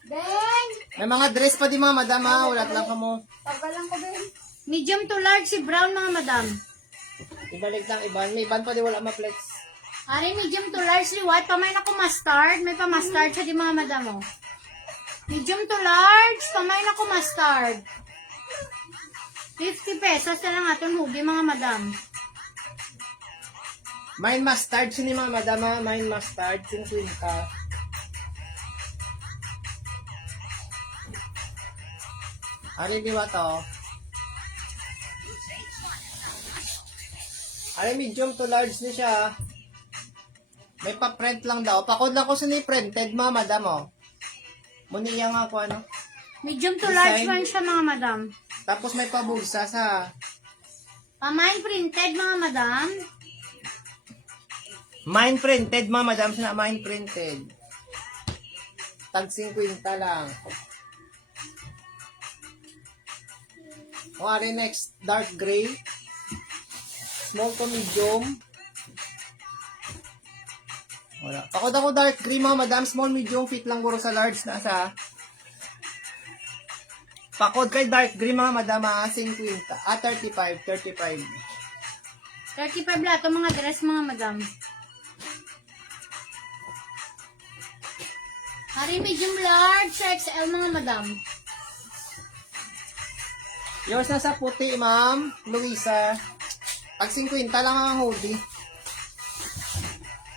Deng! May mga dress pa di mga madam ha, ulat lang ka mo. Pagalang ko din. Medium to large si brown, mga madam. Ibalik lang iban. May iban pa di wala ma-flex. Ari, medium to large si white. Pamay na ko mustard. May pa mustard siya di mga madam, oh. Medium to large. Pamay na ko mustard. 50 pesos na lang atong hoodie mga madam. Mine mustard, sini mga madam ha? Mine mustard, 50. Ari di ba to? Ari medium to large ni siya. May pa-print lang daw. Pakod lang ko sini printed mga madam oh. Muniya nga ako ano. Medium to large Design. man siya mga madam. Tapos may pabulsa sa Pamain printed mga madam. mine printed mga madam. Sina mine printed. Tag 50 lang. O ari next dark gray. Small to medium. Wala. Pakod ako dark gray mga madam. Small medium fit lang guro sa large na sa. Pakod kay dark gray mga madam 50. 35. 35 lahat ang mga dress mga madam. Hari medium large XL mga madam. Yours na sa puti, ma'am. Luisa. Pag 50 lang ang hoodie.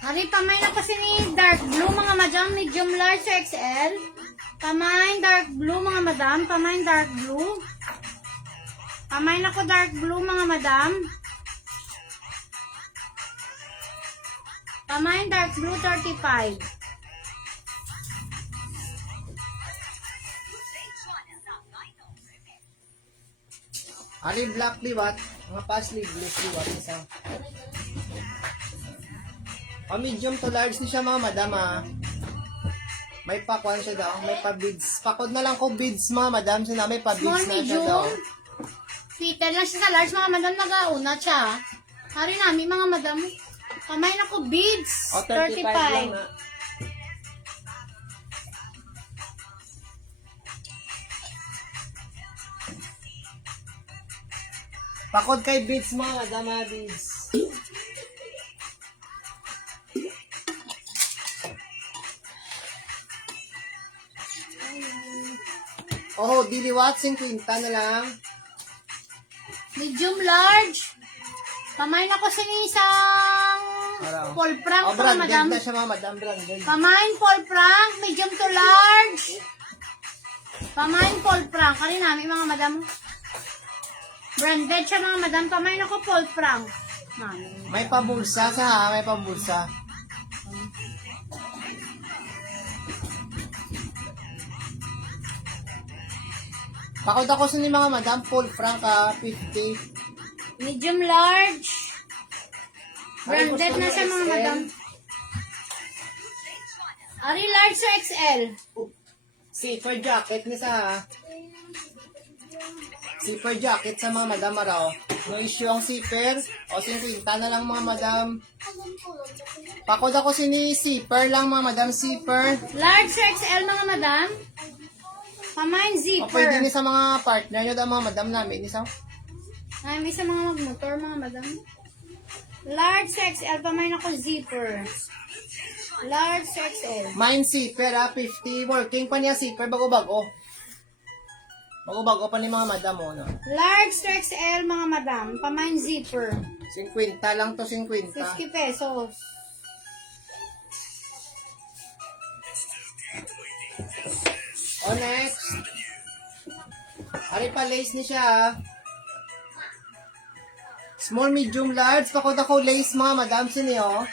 Hari pamay na kasi ni dark blue mga madam. Medium large XL. Pamay dark blue mga madam. Pamay dark blue. Pamay na ko dark blue mga madam. Pamay dark blue 35. Ari black liwat. Mga pa sleeveless liwat. Isa. O medium to large ni siya mga madam May pakwan siya daw. May pa beads. Pakod na lang ko beads mga madam. Sina may pa Small beads na siya medium. daw. Fitted lang siya sa large mga madam. Nagauna siya. Hari namin mga madam. Pamay na ko beads. O 35 lang 35. na. Pakod kay beads mga madam beads. Oh, diliwat 50 na lang. Medium large. Pamay na ko sa isang Araw. Paul Frank Oh, mga branded madam. na siya mga madam, branded. Pamain Paul Frank, medium to large. Pamain Paul Frank, kari namin mga madam. Branded siya mga madam. Pamain ako Paul Frank. Mami. May pabulsa sa may pabulsa. Pakod ako sa ni mga madam, full frank 50. Medium large. Branded na siya mga madam. Ari large sa XL. Zipper jacket ni sa zipper jacket sa mga madam araw. No issue ang zipper. O 50 na lang mga madam. Pakod ako ni zipper lang mga madam, zipper. Large sa XL mga madam. Pamain O pwede ni zipper. sa mga partner nyo daw mga madam namin. Isang Ay, may sa mga magmotor mga madam. Large sa XL. Pamain ako zipper. Large sa XL. mine zipper 50. Working pa niya zipper bago-bago. Bago-bago pa ni mga madam mo. No? Large to XL mga madam. Pamain zipper. 50 lang to 50. 50 pesos. O next. Ari pa lace ni siya. Small, medium, large. Pakod ako lace mga madam siniyo.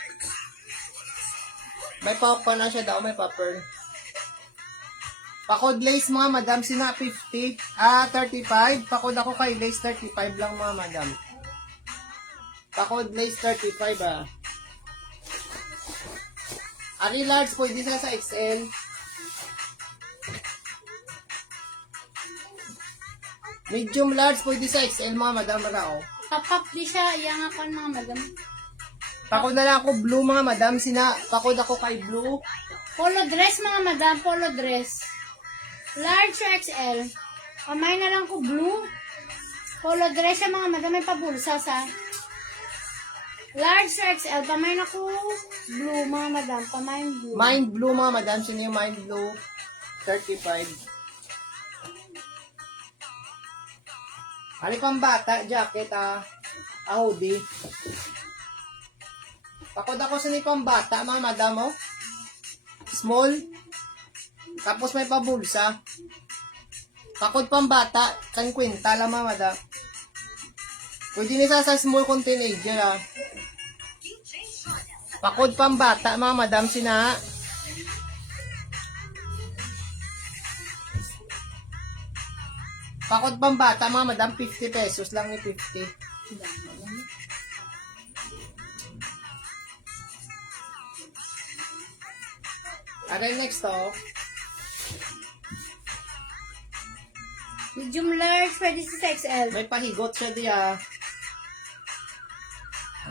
May pa na siya daw. May pa-pearl. Pakod lace mga madam sina 50. 35. Pakod ako kay lace 35 lang mga madam. Pakod lace 35 Ari large pwede siya sa XL. Medium large pwede sa XL mga madam rao. Tapak di siya. Iyan ako mga madam. Pakod na lang ako blue mga madam sina. Pakod ako kay blue. Polo dress mga madam. Polo dress. Large to XL. Pamain na lang ko blue. Polo dress siya mga madam. May pabulsa sa. Large to XL. Pamain ako blue mga madam. Pamain blue. Mind blue mga madam sino yung mind blue 35. Ari pang bata, jacket, hoodie. Pakod ako sa ni pang bata, mga madam, oh. Small. Tapos may pabulsa. Pakod pang bata, 50 lang, mga madam. Pwede nisa sa small kung teenager, Pakod pang bata, mga madam, sina. Pakod pang bata, mga madam, 50 pesos lang ni 50. Okay, next, Medium large, pwede sa XL. May pahigot siya diya.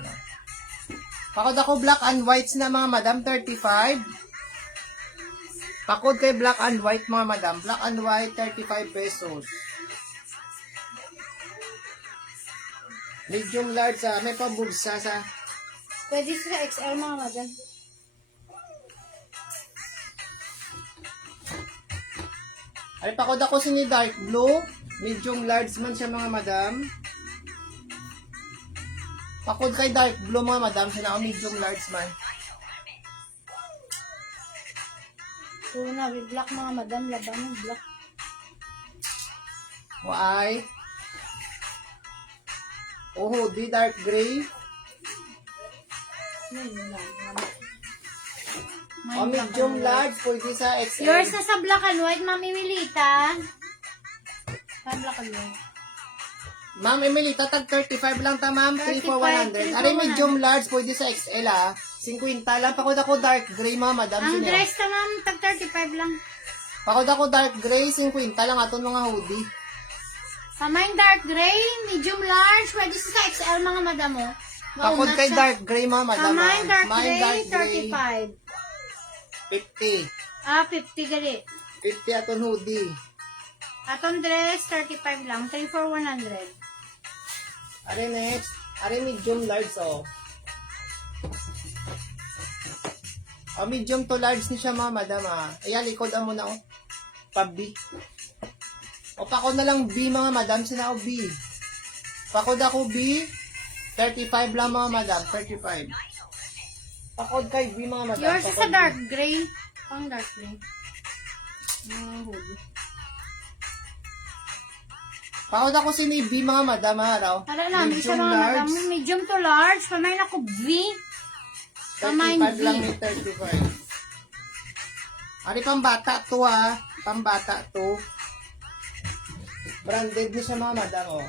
Ano? Pakod ako black and whites na, mga madam, 35. Pakod kay black and white, mga madam. Black and white, 35 pesos. Medium large, may pabulsa sa. Pwede sa XL, mga madam. Ay, pakod ako sa ni dark blue. Medium large man siya, mga madam. Pakod kay dark blue, mga madam. Sina ako medium large man. So, na, black, mga madam. Laban ng black. Why? Oh, hoodie, dark gray. O, medium large, pwede sa XL. Yours na sa black and white, Mami Milita. Sa black and white. Ma'am Emilita, tag 35 lang ta, ma'am. 3 for 35, 100. Ari, medium large, pwede sa XL, 50 lang. Pakod ako dark gray, mga madam. Ang Sino? dress na, ma'am, tag 35 lang. Pakod ako dark gray, 50 lang. Aton mga hoodie. Pamain dark gray, medium large, pwede sa XL, mga madam mo. Pakod kay dark gray, mga madam. Pamain dark Mine gray, dark gray, 35. 50. 50 gali. 50 aton hoodie. Atong dress, 35 lang. 3 for 100. Ari, next. Ari, medium large, medium to large ni siya, mga madam, Ayan, likod mo na, Pa-B. O, pakod na lang B, mga madam. Sina ako B. Pakod ako B. 35 lang, mga madam. 35. Pakod kay B, mga madam. Yours is Pakod sa dark gray. Pang dark gray. Hoodie. Pakod ako si B, mga madam, araw. Hala namin sa mga madam. Medium to large. Pamain ako V. Pamain 35 lang V. ni 35. Ari, pambata to, Pambata to. Branded ni siya, mga madam,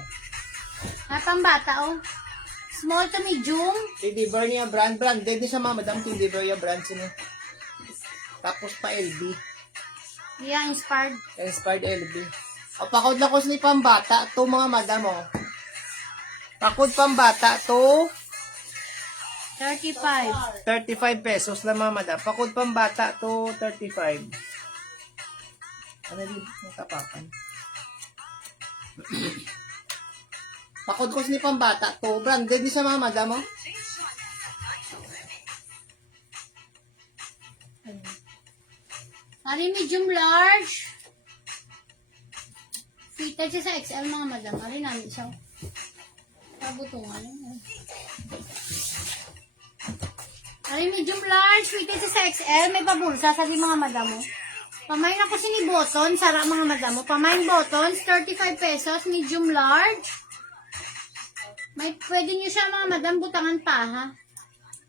Atang bata, Small to medium. Deliver niya brand. Branded ni siya, mga madam. Deliver niya brand sino. Tapos pa LB. Yeah, inspired. Inspired LB. O, pakod na ko ni pambata to, mga madam, Pakod pambata to. 35. 35 pesos lang, mga madam. Pakod pambata to, 35. Ano din yung tapakan? Pakod ko ni pambata to. Branded ni siya, mga madam, Ari medium large. Fitted siya sa XL, mga madam. Ari namin siya. Pabutungan. Ari medium large. Fitted siya sa XL. May pabulsa sa di, mga madam mo. Pamain ako si ni button. Sara, mga madam mo. Pamain buttons. 35 pesos. Medium large. May pwede nyo siya, mga madam, butangan pa, ha?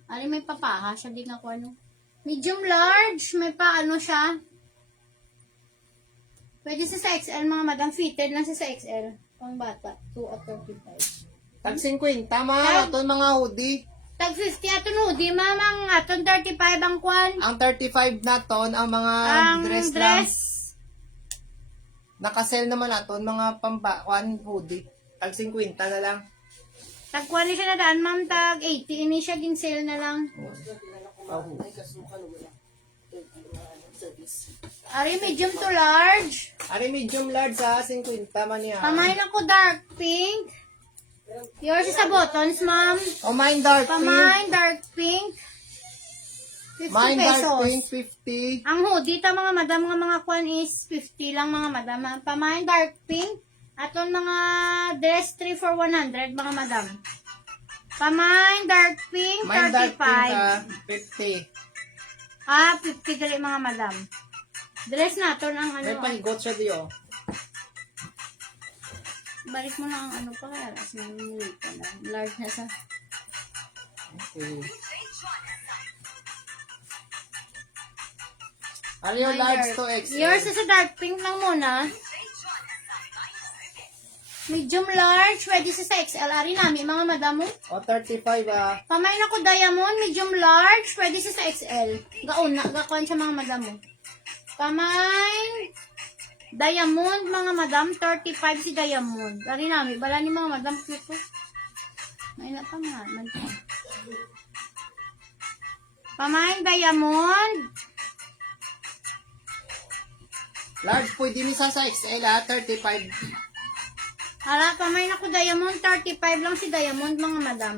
Ari may papaha. Siya di nga ko ano. Medium large. May pa ano siya. Pwede sa XL, mga madam. Fitted lang sa XL. Pang bata. 2 at 35. Tag 50, mga aton mga hoodie. Tag 50 aton hoodie, ma'am. Ang aton 35 ang kwan. Ang 35 na ton, ang mga Ang dress, lang. dress. Nakasell naman aton, mga pambakwan hoodie. Tag 50 na lang. Tag kwan ni siya na daan, ma'am. Tag 80. Ini siya din sale na lang. Ari medium to large. Ari, medium large, 50 man yan. Pamain ako dark pink. Yours is sa buttons, ma'am. O, mine dark pink. Pamain dark pink. 50 Mine dark pesos. pink, 50. Ang hoodie ta, mga madam, mga kwan is 50 lang, mga madam. Pamain dark pink, Aton mga dress 3 for 100, mga madam. Pamay, dark pink, May dark 35. pink 50. 50 dali mga madam. Dress naton ang May ano. pahigot siya diyo. Balik mo na ang ano pa kaya. Large na sa. Okay. Ano yung large to XL? Yours is a dark pink lang muna. Medium large, pwede sa XL. Ari namin, mga madam mo. O, 35 ah. Pamay na ko diamond, medium large, pwede sa XL. Gauna, gakuan siya mga madam mo. Pamay, diamond, mga madam, 35 si diamond. Ari namin, bala ni mga madam, cute ko. May na pa mga, man pa. Pamay, diamond, Large pwede ni sa XL ah, 35. hala, pamay na ko diamond, 35 lang si diamond, mga madam.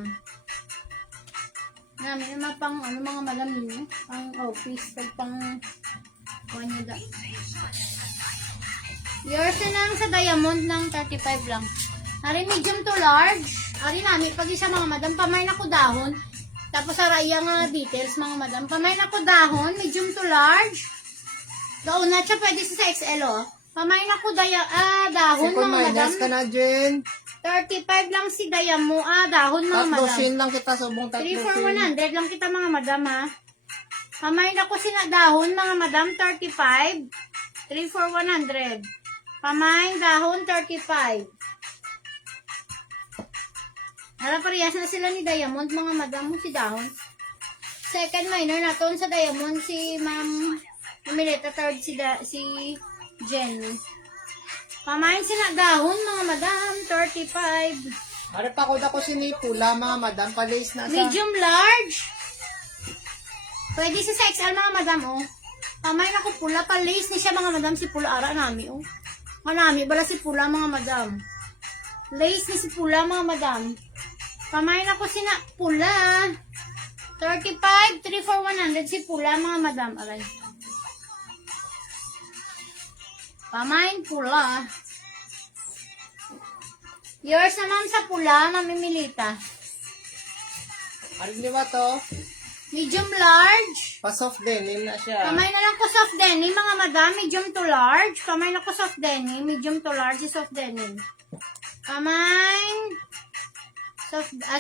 Namin naman pang, ano mga madam yun, pang office, pang, nyo da. Yours na lang sa diamond ng 35 lang. Ari medium to large. Ari namin, pag isa mga madam, pamay na ko dahon. Tapos araya nga details, mga madam. Pamay na ko dahon, medium to large. Gauna siya, pwede sa XL, oh. Pamay na ko dahon, Second mga madam. minus ka na, Jen. 35 lang si Dayamo, dahon, mga Tatlo madam. shin lang kita, subong 3 tatlo for shin. 100 lang kita, mga madam, ha. Pamay na ko sinadahon, mga madam, 35. 3 for 100. Pamay, dahon, 35. Hala, parehas na sila ni Diamond, mga madam mo si dahon. Second minor na sa Diamond, si Ma'am Mileta. Third, si Jen. Pamay, sinadahon, mga madam, 35. Ano pa ko ako sinipula, mga madam, palace na sa... Medium large. Pwede sa XL, mga madam, oh. Pamay na ko pula, pa-lace ni siya, mga madam, si pula ara nami, oh. Manami, bala si pula, mga madam. Lace ni si pula, mga madam. Pamay na ko sina pula. 35, 3 for 100, si pula, mga madam. Aray. Pamay, pula. Yours naman sa pula, mamimilita. Ano di ba to? Medium large. Pa-soft denim na siya. Kamay na lang ko soft denim, mga madam. Medium to large. Kamay na ko soft denim. Medium to large is soft denim. Kamay.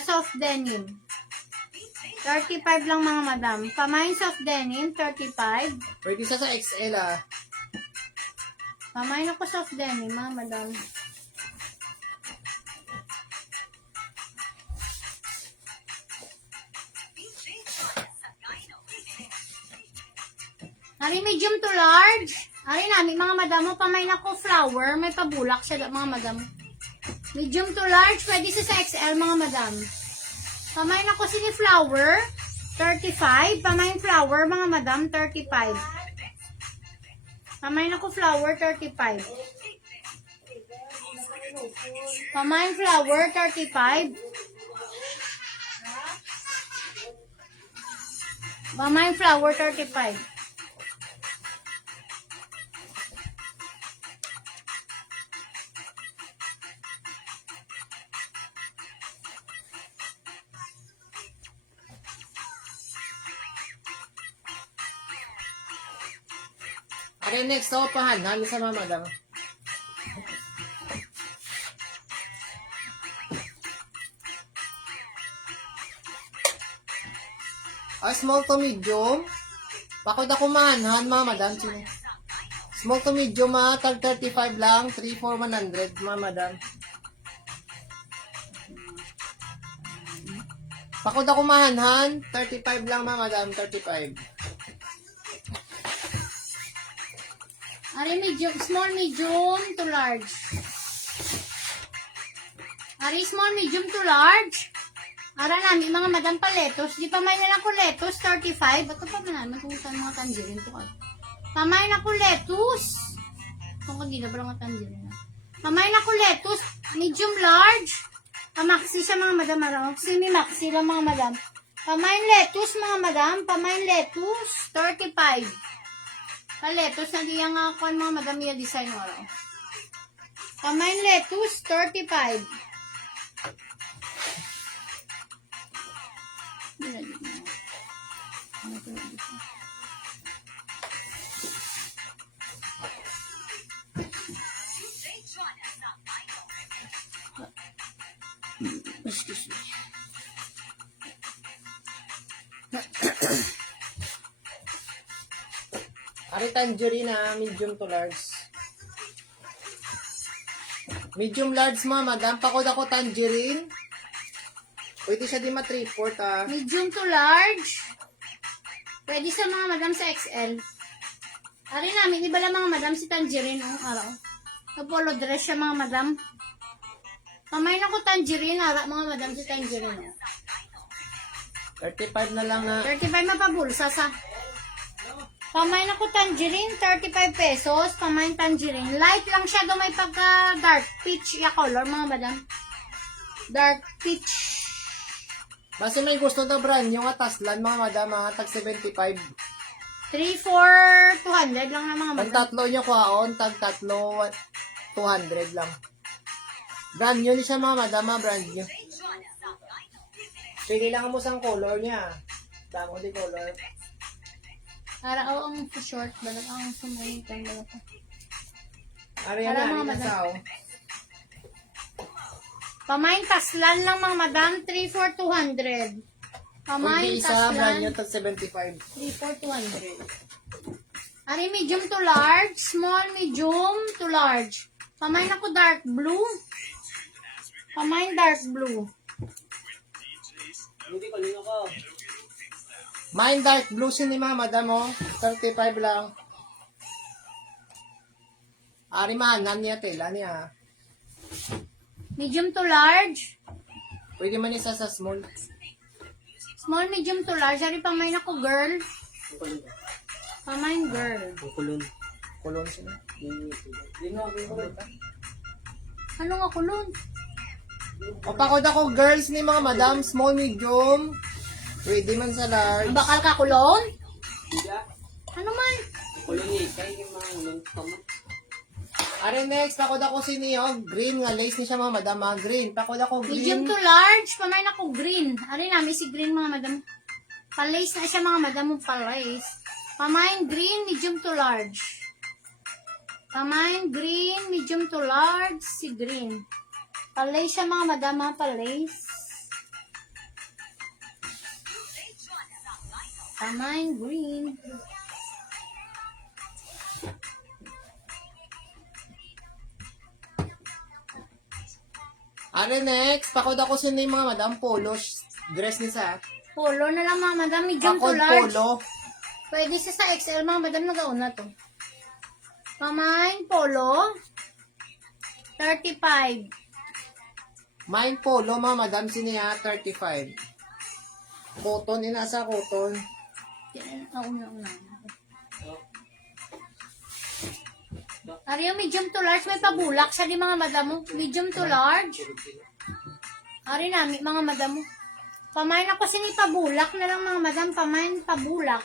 Soft denim. 35 lang, mga madam. Kamay soft denim, 35. Pwede siya sa XL ah. Kamay na ko soft denim, mga madam. Ari medium to large. Ari namin, mga madam mo, pamay na ko flower. May pabulak siya, mga madam. Medium to large, pwede sa XL, mga madam. Pamay na ko sini flower, 35. Pamay flower, mga madam, 35. Pamay na ko flower, 35. Pamay flower, 35. Pamay flower, 35. Okay, next, sopahan. Nami sa mga madam. Small to medium. Bakod ako manhan, mga madam. Small to medium, tag 35 lang. 3 for 100, mga madam. Bakod ako mahanhan, 35 lang, mga madam. 35. Ari medium, small, medium to large. Ari small, medium to large. Ara namin, mga madam paletos. Di pa may na ko lettuce, 35. Ba't pa namin kung saan mga tangerine to? Pamay na ko lettuce. Kung hindi na ba mga tangerine na. Pamay na ko lettuce, medium large. Pamaxi siya, mga madam. Maxi, may maxi lang, mga madam. Pamay lettuce, mga madam. Pamay lettuce, 35. Lettuce, na diyan nga ako, mga madam, yung design oraw. Pamain lettuce, 35. Excuse me. Ari tangerine na, medium to large. Medium large mga madam, pakod ako tangerine. Pwede siya di ma-3/4 ah. Medium to large. Pwede sa mga madam sa XL. Ari namin, di ba lang mga madam si Tangerine ang araw? Sa polo dress siya mga madam. Pamain ako Tangerine, ara mga madam si Tangerine. 35 na lang na. 35 mapabulsa sa. Pamain ako Tangerine, 35 pesos. Pamain Tangerine. Light lang siya, do may pagka dark peach ya color mga madam. Dark peach. Basta may gusto na brand, yung ataslan mga madam, mga tag 75. 3 for 200 lang na mga Tag madam. tatlo nyo kwaon, tag tatlo 200 lang. Brand new ni siya mga madam, brand new. Sige lang mo sang color niya. Damo di color. Para ang short, balag ang sumayin ko. Ari Para na, mga ari na madam. sao. Pamain taslan lang mga madam, 3 for 200. Pamain Pwede isa, brand new taslan, tag 75. 3 for 200. Ari medium to large, small, medium to large. Pamain ako dark blue. Pamain dark blue. Mine dark blue sin ni mga madam oh. 35 lang. Ari mahanan niya tela niya. Medium to large. Pwede man isa sa small. Small, medium to large. Ari pamain ako girl. Pamain girl. Kulon. Kulon siya. Ano nga kulon? O pakod ako girls ni mga madam, small, medium. Pwede man sa large. Bakal ka kulon? Ano man? Ari next, pakod ako si Neo. Green nga lace ni siya mga madam. Ah, green. Pakod ako Medium green. to large. Pamain ako green. Ari namin si green mga madam. Palace na siya mga madam. Palace. Pamain green, medium to large. Pamain green, medium to large. Si green. Palace siya mga madam. Palace. Pamain green. Ari next, pakod ako si Neo mga madam. Polo dress ni sa. Polo na lang mga madam. Medium to Pakod large. polo. Pwede siya sa XL mga madam. Nagauna to. Pamain polo. 35. Mine polo mga madam si Neo 35. Cotton, inasa cotton. Una. Ari yung medium to large, may pabulak siya di mga madam mo. Medium to large. Ari namin mga madam mo. Pamain ako sini pabulak na lang mga madam. Pamain pabulak.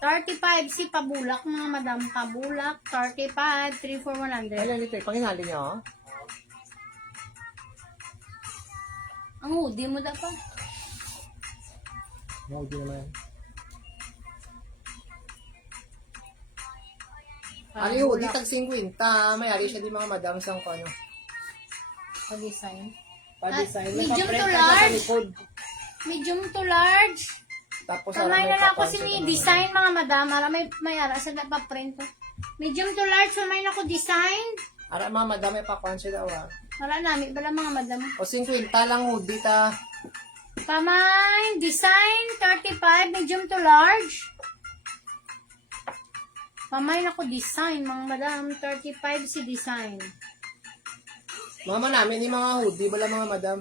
35 si pabulak mga madam. Pabulak. 35. 3 for 100. Ayan ito, panginali niyo oh. Ang hoodie mo dapat. No, di naman. Ari ho, di tag 50. May ari siya di mga madam sang ko ano. Pag-design. Pa-design. Medium Naka-print to ka sa large. likod. Medium to large. Tapos Kamay na lang ako pa-punch sini ito. design mga madam. Ara may ara sa pa-print to. Medium to large, kamay na ako design. Ara mga madam, may pa-punch daw ah. Para namin, bala mga madam. O 50 lang ho, di ta. Pamain, design, 35, medium to large. Pamain ako design, mga madam, 35 si design. Mama namin yung mga hoodie, bala mga madam.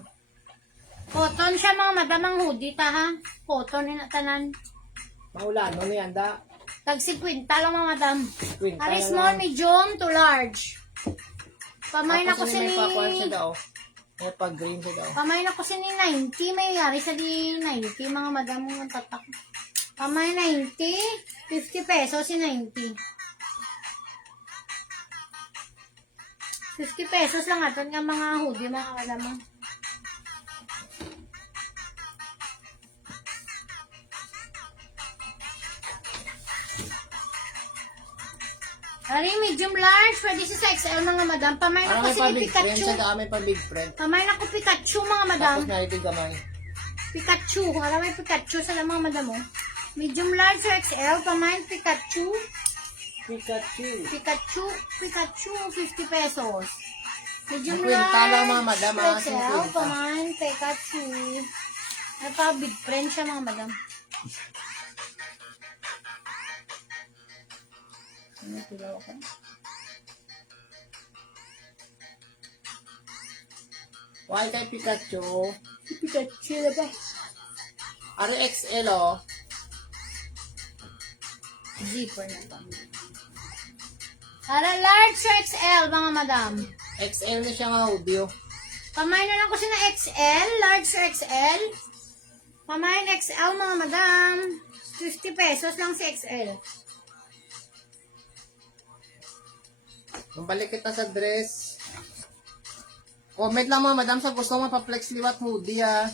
Cotton siya mga madam ang hoodie ta ha. Cotton na tanan. Maulano na yan da. Tag 50 lang mga madam. 50 Ari na small, lang. medium to large. Pamain ako Tapos si may pa-punch siya daw. May pag-green siya daw. Pamain ako si 90, may yari sa di 90, mga madam ang tatak. Pamain 90, 50 pesos si 90. 50 pesos lang aton nga mga hoodie, mga madam. Ari, medium large, pwede siya sa XL, mga madam. Pamay na Parang ko may si pa big friend, Pikachu. sa dami pa big friend. Pamay na ko Pikachu, mga madam. Tapos narito gamay. Pikachu. Alam mo yung Pikachu sa mga madam mo. Medium large or XL, pamain Pikachu. Pikachu. Pikachu, 50 pesos. Medium Ang kwinta lang, mga large madam, or ah, XL, 50. pamain Pikachu. Ay pa, big friend siya, mga madam. Ano tilaw ako? Why kay Pikachu? Pikachu na ba? Ari XL oh. Zipper na pa. Para large or XL, mga madam. XL na siya nga audio. Pamain na lang ko na XL, large or XL. Pamain XL, mga madam. 50 pesos lang si XL. Balik kita sa dress. Comment lang mga madam sa gusto mo pa-flex liwat hoodie ah.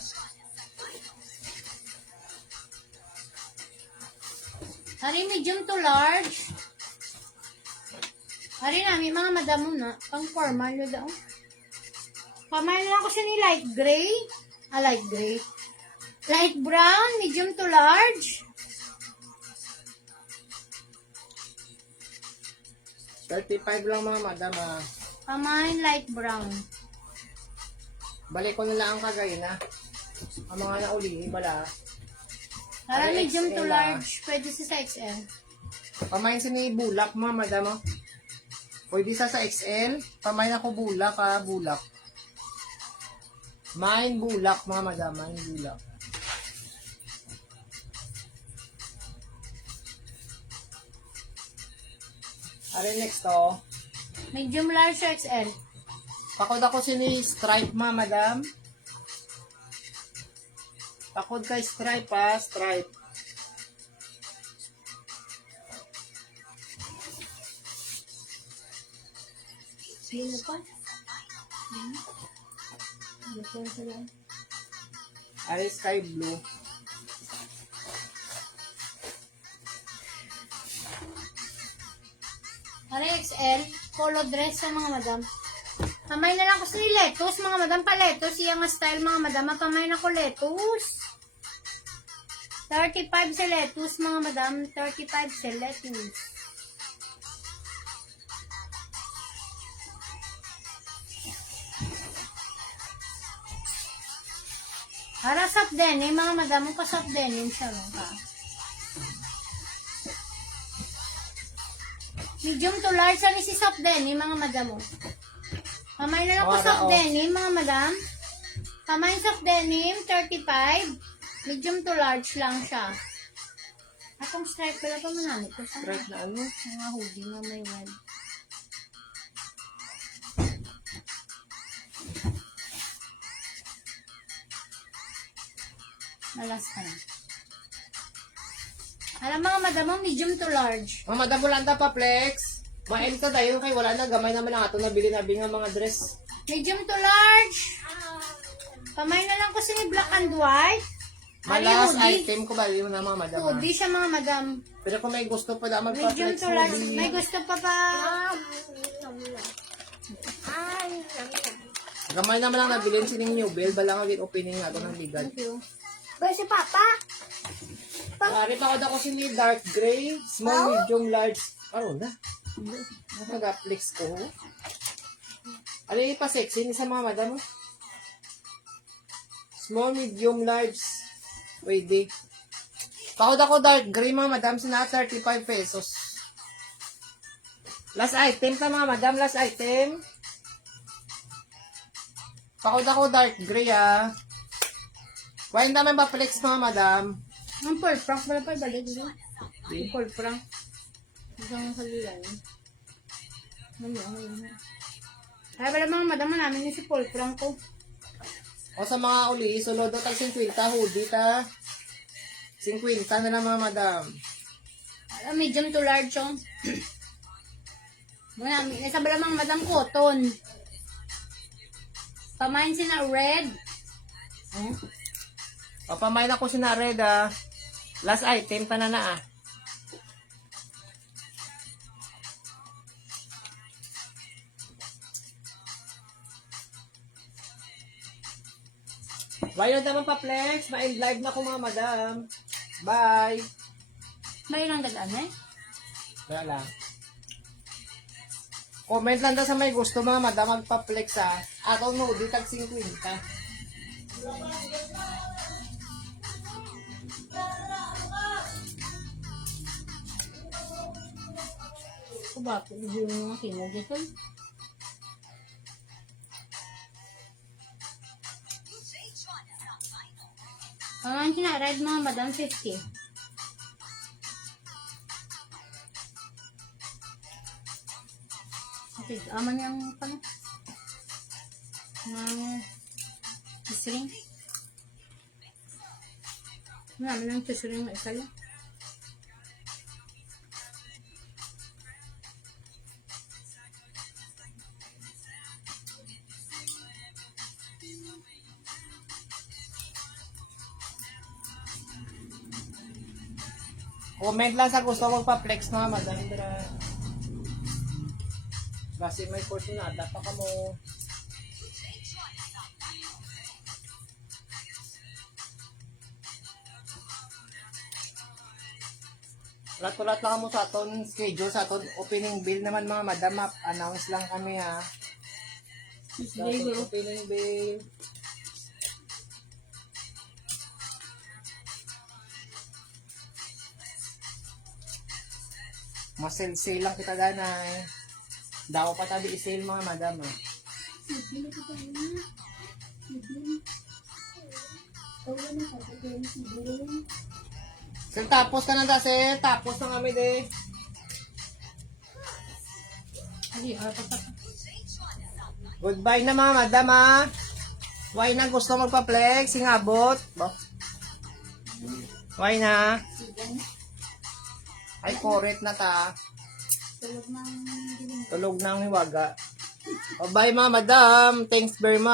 Hari medium to large. Hari namin mga madam mo na. Pang formal yun daw. Pamain lang ko siya ni light gray. Light gray. Light brown, medium to large. 35 lang mga madam ah. Pamain light brown. Balik ko nila ang kagay na. Ang mga naulihin bala. Para Ari medium to XL, large. Pwede sa XL. Pamain sa ni bulak mga madam oh. Pwede sa XL. Pamain ako bulak ah, bulak. Main bulak mga madam, main bulak. Ari next oh. Medium large or XL. Pakod ako sini stripe mga madam. Pakod kay stripe ha, stripe. Sino pa? Ano sila? Ari sky blue. Para XL, polo dress sa mga madam. Pamay na lang ko sa lettuce, mga madam pa lettuce. Iyang nga style, mga madam. Pamay na ko lettuce. 35 sa lettuce, mga madam. 35 sa lettuce. Para soft denim, mga madam. Pa soft denim siya, no? Medium to large, ano si soft denim, mga madam mo? Pamay na lang po Wala, soft oh. denim, mga madam. Pamay soft denim, 35. Medium to large lang siya. Atong stripe pala pa manamit ko sa Stripe na ano? mga hoodie na may web. Malas ka na. Alam mga madam mo, medium to large. Mga madam wala na pa flex. Main ka dayon kay wala na gamay naman ang ato nabili na nga mga dress. Medium to large. Pamay na lang ko ni black and white. Malas hoodie. item ko ba yun na mga madam. ah. Hoodie siya mga madam. Pero kung may gusto pa na Medium magpa-flex to large. hoodie. May gusto pa ba? Gamay naman lang nabilin sining new bill bala nga opening nga ng legal. Thank you. Ba si Papa? Pare pa ako sini dark gray, small, medium, large. Ano na? Nag-flex ko. Alin pa sexy ni sa mga madam. oh. Small, medium, large. Pwede. Pakod ako dark gray mga madam, sina 35 pesos. Last item pa mga madam, last item. Pakod ako dark gray ah. Why naman ba flex mga madam? Ang pearl prank wala pa balik dito. Di. Pearl prank. Isang kalilan. Ano. Ay pala mga madam namin yung si pearl prank ko. O sa mga uli, sulod tag 50 hoodie ta. 50 na lang mga madam. Medium to large yung. Muna, isa ba lamang madam cotton? Pamain sina red. Papamain ako si Nared ah. Last item pa na ah. Bye na naman pa, Flex. Ma-end live na ko mga madam. Bye. May ilang dadaan eh? Wala lang. Comment lang daw sa may gusto mga madam magpa-flex ah. Ako no, di tag 50. Kung bakit hindi mo mga kinag dito? Pamain sina red mga madam 50. Okay, aman yung pala. Tisring. Naman yung tisring na isa lang. Comment lang sa gusto magpa-flex mga madam. Kasi may porsyonada pa ka mo. Lat-ulat lang mo sa aton schedule, sa aton opening bill naman mga madam. Announce lang kami ha. Sa aton opening bill. Masel-sale lang kita ganay. Daw pa tabi i-sale mga madam ha. Sir, tapos ka na dasi. Tapos na kami de. Goodbye na mga madam ha. Why na gusto magpa-flex? Singabot. Why na? Ay, correct na ta. Tulog ng hiwaga. Bye mga madam. Thanks very much.